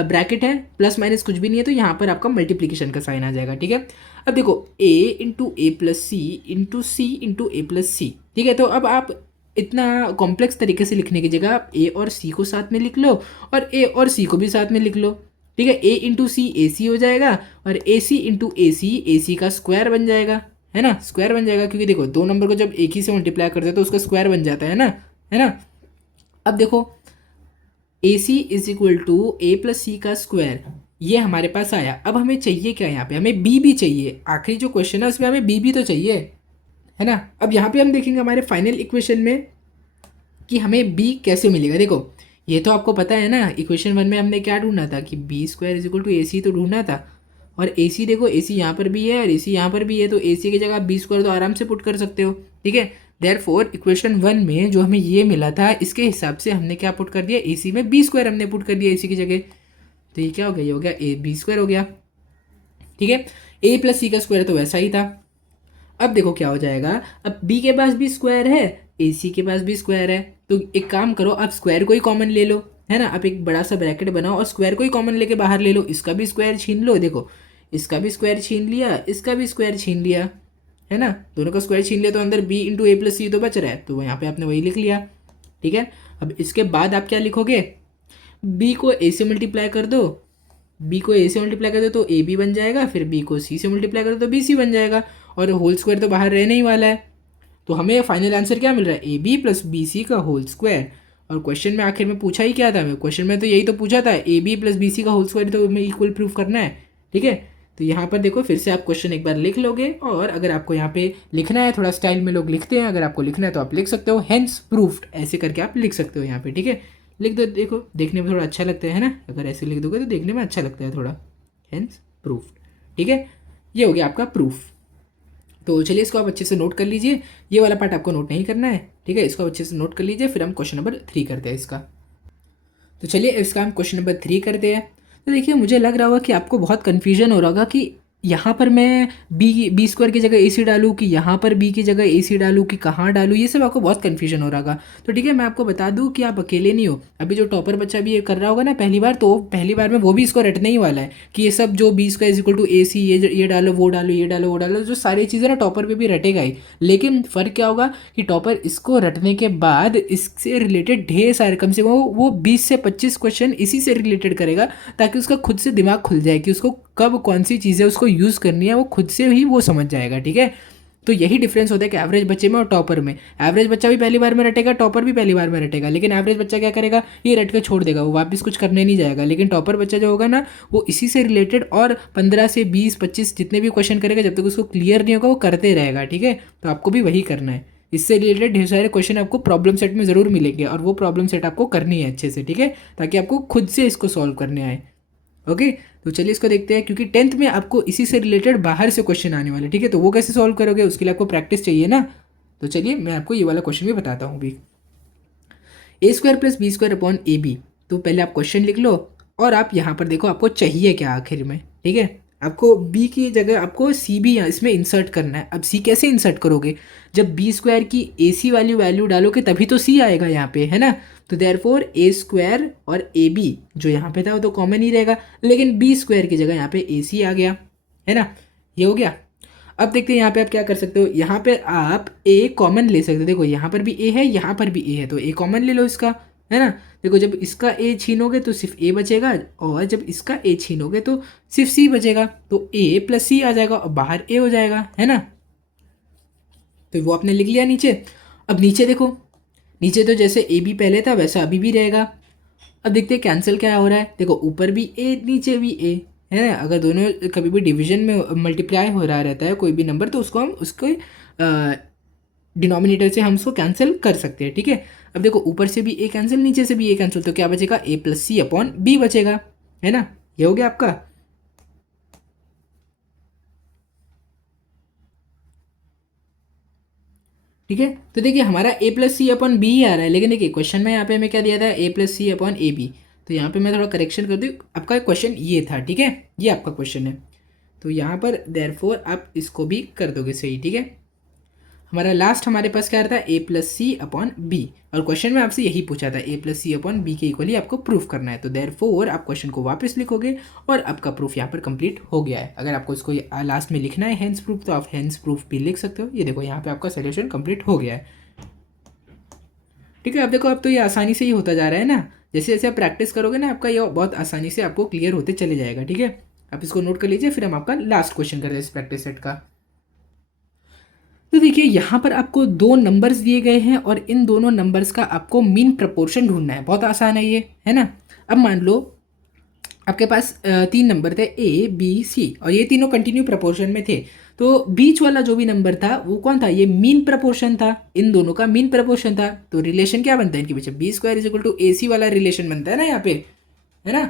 ब्रैकेट है, प्लस माइनस कुछ भी नहीं है, तो यहाँ पर आपका मल्टीप्लीकेशन का साइन आ जाएगा, ठीक है। अब देखो ए इंटू ए प्लस सी इंटू सी इंटू ए प्लस सी, ठीक है। तो अब आप इतना कॉम्प्लेक्स तरीके से लिखने की जगह आप ए और सी को साथ में लिख लो, और ए और सी को भी साथ में लिख लो, ठीक है। ए इंटू सी ए सी हो जाएगा, और ए सी इंटू ए सी का स्क्वायर बन जाएगा, है ना। स्क्वायर बन जाएगा क्योंकि देखो दो नंबर को जब एक ही से मल्टीप्लाई करते हैं तो उसका स्क्वायर बन जाता है ना, है ना। अब देखो A C is equal to A plus C का स्क्वायर, ये हमारे पास आया। अब हमें चाहिए क्या, यहाँ पे हमें बी भी चाहिए। आखिरी जो क्वेश्चन है उसमें हमें बी भी तो चाहिए, है ना। अब यहाँ पे हम देखेंगे हमारे फाइनल इक्वेशन में कि हमें बी कैसे मिलेगा। देखो ये तो आपको पता है ना, इक्वेशन 1 में हमने क्या ढूंढना था कि B square is equal to A C तो ढूंढना था। और ए सी देखो, ए सी यहाँ पर भी है और ए सी यहाँ पर भी है, तो ए सी की जगह आप बी स्क्वायर तो आराम से पुट कर सकते हो, ठीक है। देयरफॉर इक्वेशन 1 में जो हमें ये मिला था, इसके हिसाब से हमने क्या पुट कर दिया, ए सी में बी स्क्वायर हमने पुट कर दिया ए सी की जगह। तो ये क्या हो गया, ये हो गया ए बी स्क्वायर हो गया, ठीक है। ए प्लस सी का स्क्वायर तो वैसा ही था। अब देखो क्या हो जाएगा, अब बी के पास भी स्क्वायर है, ए सी के पास भी स्क्वायर है, तो एक काम करो आप स्क्वायर को ही कॉमन ले लो, है ना। आप एक बड़ा सा ब्रैकेट बनाओ और स्क्वायर को ही कॉमन लेके बाहर ले लो। इसका भी स्क्वायर छीन लो, देखो इसका भी स्क्वायर छीन लिया, इसका भी स्क्वायर छीन लिया, है ना। दोनों का स्क्वायर छीन लिया तो अंदर बी इंटू ए प्लस सी तो बच रहा है, तो यहाँ पे आपने वही लिख लिया, ठीक है। अब इसके बाद आप क्या लिखोगे, बी को ए से मल्टीप्लाई कर दो, बी को ए से मल्टीप्लाई कर दो तो ए बी बन जाएगा, फिर बी को सी से मल्टीप्लाई कर दो तो बी सी बन जाएगा, और होल स्क्वायर तो बाहर रहने ही वाला है। तो हमें फाइनल आंसर क्या मिल रहा है, A B plus B C का होल स्क्वायर। और क्वेश्चन में आखिर में पूछा ही क्या था, मैं क्वेश्चन में तो यही तो पूछा था, A B plus B C का होल स्क्वायर तो हमें इक्वल प्रूफ करना है, ठीक है। तो यहाँ पर देखो फिर से आप क्वेश्चन एक बार लिख लोगे, और अगर आपको यहाँ पे लिखना है, थोड़ा स्टाइल में लोग लिखते हैं, अगर आपको लिखना है तो आप लिख सकते हो हेंस प्रूफ्ड, ऐसे करके आप लिख सकते हो यहाँ पे, ठीक है। लिख दो, देखो देखने में थोड़ा अच्छा लगता है ना, अगर ऐसे लिख दोगे तो देखने में अच्छा लगता है थोड़ा, हेंस प्रूफ्ड, ठीक है। ये हो गया आपका प्रूफ। तो चलिए इसको आप अच्छे से नोट कर लीजिए, ये वाला पार्ट आपको नोट नहीं करना है, ठीक है। इसको अच्छे से नोट कर लीजिए, फिर हम क्वेश्चन नंबर 3 करते हैं इसका। तो चलिए इसका हम क्वेश्चन नंबर 3 करते हैं। तो देखिए मुझे लग रहा होगा कि आपको बहुत कन्फ्यूजन हो रहा होगा कि यहाँ पर मैं बी स्क्वायर की जगह ए सी डालूँ, कि यहाँ पर बी की जगह ए सी डालूँ, कि कहाँ डालूँ, ये सब आपको बहुत कन्फ्यूजन हो रहा होगा। तो ठीक है, मैं आपको बता दूँ कि आप अकेले नहीं हो। अभी जो टॉपर बच्चा भी ये कर रहा होगा ना पहली बार, तो पहली बार में वो भी इसको रटने ही वाला है कि ये सब जो B square is equal to A C, ये डालो वो डालो ये डालो वो डालो, जो सारी चीज़ें ना टॉपर पे भी रटेगा ही। लेकिन फ़र्क क्या होगा कि टॉपर इसको रटने के बाद इससे रिलेटेड ढेर सारे, कम से कम वो 20 से 25 क्वेश्चन इसी से रिलेटेड करेगा, ताकि उसका खुद से दिमाग खुल जाए कि उसको कब कौन सी चीज़ें उसको यूज़ करनी है, वो खुद से ही वो समझ जाएगा, ठीक है। तो यही डिफरेंस होता है कि एवरेज बच्चे में और टॉपर में। एवरेज बच्चा भी पहली बार में रटेगा, टॉपर भी पहली बार में रटेगा, लेकिन एवरेज बच्चा क्या करेगा, ये रट के छोड़ देगा, वो वापस कुछ करने नहीं जाएगा। लेकिन टॉपर बच्चा जो होगा ना, वो इसी से रिलेटेड और 15 से 20 25 जितने भी क्वेश्चन करेगा, जब तक उसको क्लियर नहीं होगा वो करते रहेगा, ठीक है। तो आपको भी वही करना है। इससे रिलेटेड ढेर सारे क्वेश्चन आपको प्रॉब्लम सेट में ज़रूर मिलेंगे, और वो प्रॉब्लम सेट आपको करनी है अच्छे से, ठीक है, ताकि आपको खुद से इसको सॉल्व करने आए। ओके, तो चलिए इसको देखते हैं, क्योंकि 10th में आपको इसी से रिलेटेड बाहर से क्वेश्चन आने वाले, ठीक है। तो वो कैसे सॉल्व करोगे, उसके लिए आपको प्रैक्टिस चाहिए ना। तो चलिए मैं आपको ये वाला क्वेश्चन भी बताता हूँ भी। A square plus B square upon A B. तो पहले आप क्वेश्चन लिख लो, और आप यहाँ पर देखो आपको चाहिए क्या आखिर में, ठीक है। आपको बी की जगह आपको सी भी इसमें इंसर्ट करना है। अब सी कैसे इंसर्ट करोगे, जब बी स्क्वायर की ए सी वाली वैल्यू डालोगे तभी तो सी आएगा यहाँ पे, है ना। तो देयरफॉर ए स्क्वायर और ए बी जो यहाँ पे था वो तो कॉमन ही रहेगा, लेकिन बी स्क्वायर की जगह यहाँ पे ए सी आ गया, है ना, ये हो गया। अब देखते हैं यहाँ पे आप क्या कर सकते हो, यहाँ पे आप ए कॉमन ले सकते हो। देखो यहाँ पर भी ए है, यहाँ पर भी ए है, तो ए कॉमन ले लो इसका, है ना। देखो जब इसका ए छीनोगे तो सिर्फ ए बचेगा, और जब इसका ए छीनोगे तो सिर्फ सी बचेगा, तो ए प्लस सी आ जाएगा और बाहर ए हो जाएगा, है ना। तो वो आपने लिख लिया नीचे। अब नीचे देखो, नीचे तो जैसे ए बी पहले था वैसा अभी भी रहेगा। अब देखते हैं कैंसिल क्या हो रहा है। देखो ऊपर भी ए नीचे भी ए, है ना। अगर दोनों कभी भी डिवीजन में मल्टीप्लाई हो रहा रहता है कोई भी नंबर, तो उसको हम उसको डिनोमिनेटर से हम उसको कैंसिल कर सकते हैं, ठीक है। अब देखो ऊपर से भी ए कैंसिल, नीचे से भी ए कैंसिल, तो क्या बचेगा, ए प्लस सी अपॉन बी बचेगा, है ना। ये हो गया आपका। ठीक है, तो देखिए हमारा ए प्लस सी अपॉन बी ही आ रहा है, लेकिन देखिए क्वेश्चन में यहाँ पे हमें क्या दिया था, A plus C upon A B. तो यहाँ पे मैं थोड़ा करेक्शन कर दूँ, आपका क्वेश्चन ये था, ठीक है, ये आपका क्वेश्चन है। तो यहाँ पर देयरफॉर आप इसको भी कर दोगे सही, ठीक है। हमारा लास्ट हमारे पास क्या था, A plus C upon B, और क्वेश्चन में आपसे यही पूछा था A plus C upon B के इक्वली आपको प्रूफ करना है। तो देयरफॉर आप क्वेश्चन को वापस लिखोगे और आपका प्रूफ यहाँ पर कंप्लीट हो गया है। अगर आपको इसको लास्ट में लिखना है हैंस प्रूफ, तो आप हैंस प्रूफ भी लिख सकते हो। ये देखो यहाँ पे आपका सोल्यूशन कंप्लीट हो गया है, ठीक है। अब देखो अब तो ये आसानी से ही होता जा रहा है ना, जैसे जैसे आप प्रैक्टिस करोगे ना, आपका ये बहुत आसानी से आपको क्लियर होते चले जाएगा, ठीक है। आप इसको नोट कर लीजिए, फिर हम आपका लास्ट क्वेश्चन करते हैं इस प्रैक्टिस सेट का। तो देखिए यहाँ पर आपको दो नंबर्स दिए गए हैं और इन दोनों नंबर्स का आपको मीन प्रपोर्शन ढूंढना है। बहुत आसान है ये, है ना। अब मान लो आपके पास तीन नंबर थे ए बी सी, और ये तीनों कंटिन्यू प्रपोर्शन में थे। तो बीच वाला जो भी नंबर था वो कौन था, ये मीन प्रपोर्शन था, इन दोनों का मीन प्रपोर्शन था। तो रिलेशन क्या बनता है इनके बीच, B square is equal to A C वाला रिलेशन बनता है ना यहाँ पे, है ना।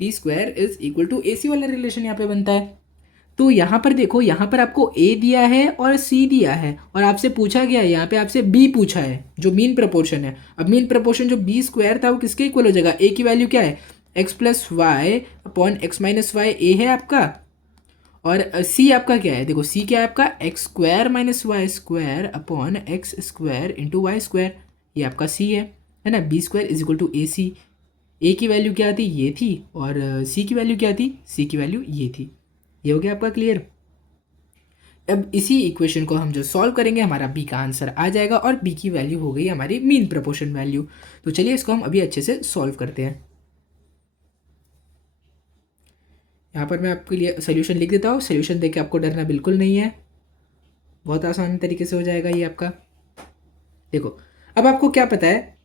B square is equal to A C वाला रिलेशन यहाँ पे बनता है। तो यहाँ पर देखो, यहाँ पर आपको ए दिया है और सी दिया है, और आपसे पूछा गया है यहाँ पे आपसे बी पूछा है जो मीन प्रपोर्शन है। अब मीन प्रपोर्शन जो बी स्क्वायर था वो किसके इक्वल हो जाएगा, ए की वैल्यू क्या है, X plus Y upon X minus Y, A है आपका, और सी आपका क्या है, देखो सी क्या है आपका, X square minus Y square upon X square into Y square, ये आपका सी है ना। B square is equal to A C, A की वैल्यू क्या थी, ये थी, और सी की वैल्यू क्या थी, सी की वैल्यू ये थी। ये हो गया आपका क्लियर। अब इसी इक्वेशन को हम जो सॉल्व करेंगे हमारा बी का आंसर आ जाएगा, और बी की वैल्यू हो गई हमारी मीन प्रपोर्शन वैल्यू। तो चलिए इसको हम अभी अच्छे से सॉल्व करते हैं। यहाँ पर मैं आपके लिए सोल्यूशन लिख देता हूँ, सोल्यूशन देख के आपको डरना बिल्कुल नहीं है, बहुत आसान तरीके से हो जाएगा ये आपका। देखो अब आपको क्या पता है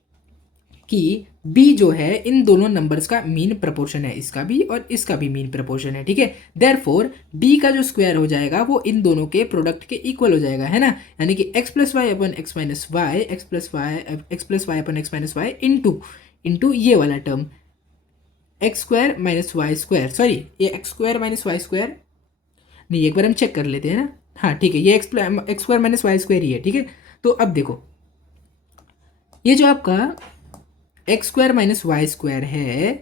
कि b जो है इन दोनों नंबर्स का मीन प्रपोर्शन है, इसका भी और इसका भी मीन प्रपोर्शन है, ठीक है। देयरफॉर b का जो स्क्वायर हो जाएगा वो इन दोनों के प्रोडक्ट के इक्वल हो जाएगा, है ना। यानी कि x plus Y upon X minus Y, X plus Y upon X minus Y into ये वाला term X square minus Y square, sorry ये X square minus Y square नहीं, एक बार हम चेक कर लेते हैं ना। हाँ ठीक है, ये X square minus Y square ही है, ठीक है। तो अब देखो ये जो आपका X square minus Y square है,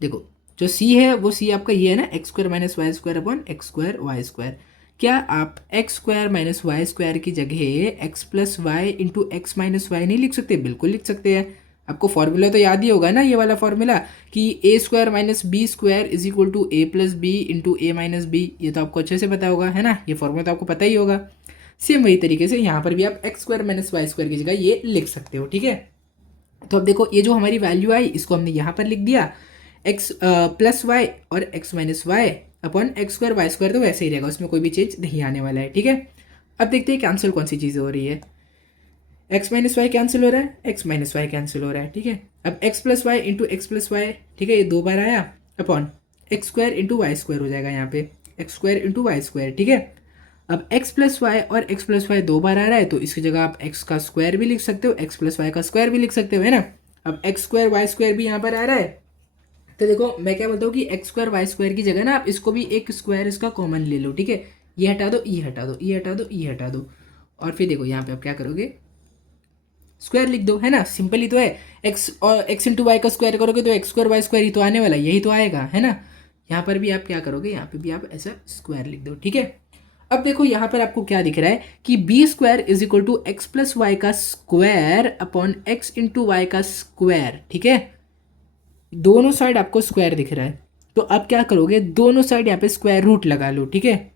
देखो जो सी है वो सी आपका ये है ना, X square minus Y square upon X square Y square. क्या आप X square minus Y square की जगह X plus Y into X minus Y नहीं लिख सकते, बिल्कुल लिख सकते हैं। आपको फॉर्मूला तो याद ही होगा ना, ये वाला फॉर्मूला कि A square minus B square is equal to A plus B into A minus B, ये तो आपको अच्छे से पता होगा, है ना। ये फॉर्मूला तो आपको पता ही होगा। सेम वही तरीके से यहाँ पर भी आप X square minus Y square की जगह ये लिख सकते हो, ठीक है। तो अब देखो ये जो हमारी वैल्यू आई इसको हमने यहाँ पर लिख दिया, एक्स प्लस वाई और X minus Y upon X square Y square, तो वैसे ही रहेगा, उसमें कोई भी चेंज नहीं आने वाला है, ठीक है। अब देखते हैं कैंसिल कौन सी चीज़ें हो रही है, एक्स माइनस वाई कैंसिल हो रहा है, एक्स माइनस वाई कैंसिल हो रहा है, ठीक है। अब X plus Y into X plus Y, ठीक है, ये दो बार आया, upon X square into Y square हो जाएगा यहाँ पे, X square into Y square, ठीक है। अब x प्लस वाई और x प्लस वाई दो बार आ रहा है, तो इसकी जगह आप x का स्क्वायर भी लिख सकते हो, x प्लस वाई का स्क्वायर भी लिख सकते हो, है ना। अब x स्क्वायर वाई स्क्वायर भी यहाँ पर आ रहा है, तो देखो मैं क्या बोलता हूँ कि x स्क्वायर वाई स्क्वायर की जगह ना आप इसको भी एक स्क्वायर इसका कॉमन ले लो, ठीक है। ये हटा दो, ये हटा दो, ये हटा दो, ये हटा दो, और फिर देखो यहाँ पे आप क्या करोगे, स्क्वायर लिख दो, है ना। सिंपल ही तो है, x और x इंटू वाई का स्क्वायर करोगे तो एक्स स्क्वायर वाई स्क्वायर ही तो आने वाला है, यही तो आएगा, है ना। यहाँ पर भी आप क्या करोगे, यहाँ पे भी आप ऐसा स्क्वायर लिख दो, ठीक है। अब देखो यहाँ पर आपको क्या दिख रहा है कि B square is equal to X plus Y का square upon X into Y का स्क्वायर, ठीक है। दोनों साइड आपको स्क्वायर दिख रहा है, तो अब क्या करोगे, दोनों साइड यहाँ पे स्क्वायर रूट लगा लो, ठीक है।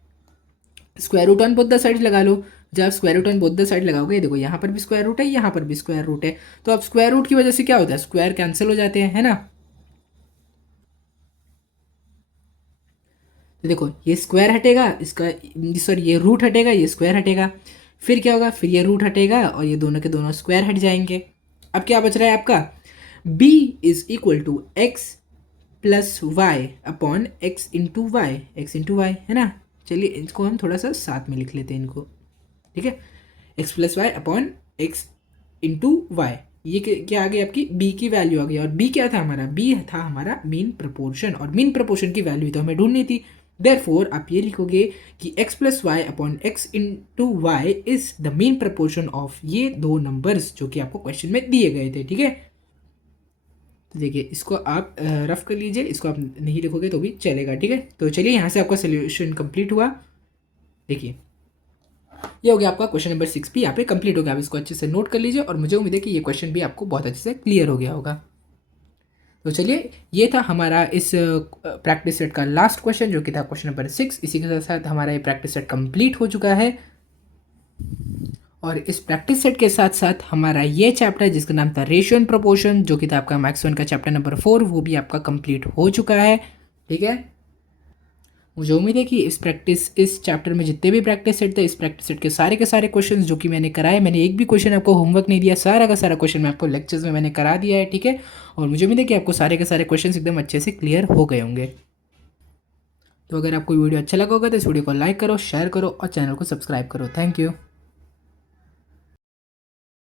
Square root on both the side लगा लो। जब आप square root on both the side लगाओगे, देखो यहाँ पर भी स्क्वायर रूट है, यहाँ पर भी स्क्वायर रूट है, तो अब स्क्वायर रूट की वजह से क्या होता है, स्क्वायर कैंसिल हो जाते हैं, है ना। तो देखो ये स्क्वायर हटेगा, इसका सॉरी ये रूट हटेगा, ये स्क्वायर हटेगा, फिर क्या होगा, फिर ये रूट हटेगा और ये दोनों के दोनों स्क्वायर हट जाएंगे। अब क्या बच रहा है आपका, b is equal to X plus Y upon X into Y, X into Y, है ना। चलिए इसको हम थोड़ा सा साथ में लिख लेते हैं इनको, ठीक है। X plus Y upon X into Y, ये क्या आ गई आपकी b की वैल्यू आ गई, और b क्या था हमारा, b था हमारा मीन प्रपोर्शन, और मीन प्रपोर्शन की वैल्यू तो हमें ढूंढनी थी। देयरफॉर आप ये लिखोगे कि x plus Y upon X into Y is the mean proportion of ये दो नंबर्स जो कि आपको क्वेश्चन में दिए गए थे, ठीक है। तो देखिए इसको आप रफ कर लीजिए, इसको आप नहीं लिखोगे तो भी चलेगा, ठीक है। तो चलिए यहाँ से आपका सोल्यूशन कंप्लीट हुआ। देखिए ये हो गया आपका क्वेश्चन नंबर 6 भी यहाँ पे कंप्लीट हो गया। आप इसको अच्छे से नोट कर लीजिए और मुझे उम्मीद है कि ये क्वेश्चन भी आपको बहुत अच्छे से क्लियर हो गया होगा। तो चलिए ये था हमारा इस प्रैक्टिस सेट का लास्ट क्वेश्चन जो कि था क्वेश्चन नंबर 6। इसी के साथ हमारा ये प्रैक्टिस सेट कंप्लीट हो चुका है, और इस प्रैक्टिस सेट के साथ साथ हमारा ये चैप्टर जिसका नाम था रेशियो एंड प्रोपोर्शन जो कि था आपका मैथ्स 1 का चैप्टर नंबर 4, वो भी आपका कंप्लीट हो चुका है, ठीक है। मुझे उम्मीद है कि इस चैप्टर में जितने भी प्रैक्टिस सेट थे, इस प्रैक्टिस सेट के सारे क्वेश्चंस जो कि मैंने कराए, मैंने एक भी क्वेश्चन आपको होमवर्क नहीं दिया, सारा का सारा क्वेश्चन मैं आपको लेक्चर्स में मैंने करा दिया है, ठीक है। और मुझे उम्मीद है कि आपको सारे के सारे क्वेश्चंस एकदम अच्छे से क्लियर हो गए होंगे। तो अगर आपको वीडियो अच्छा लगा होगा तो इस वीडियो को लाइक करो, शेयर करो और चैनल को सब्सक्राइब करो। Thank you.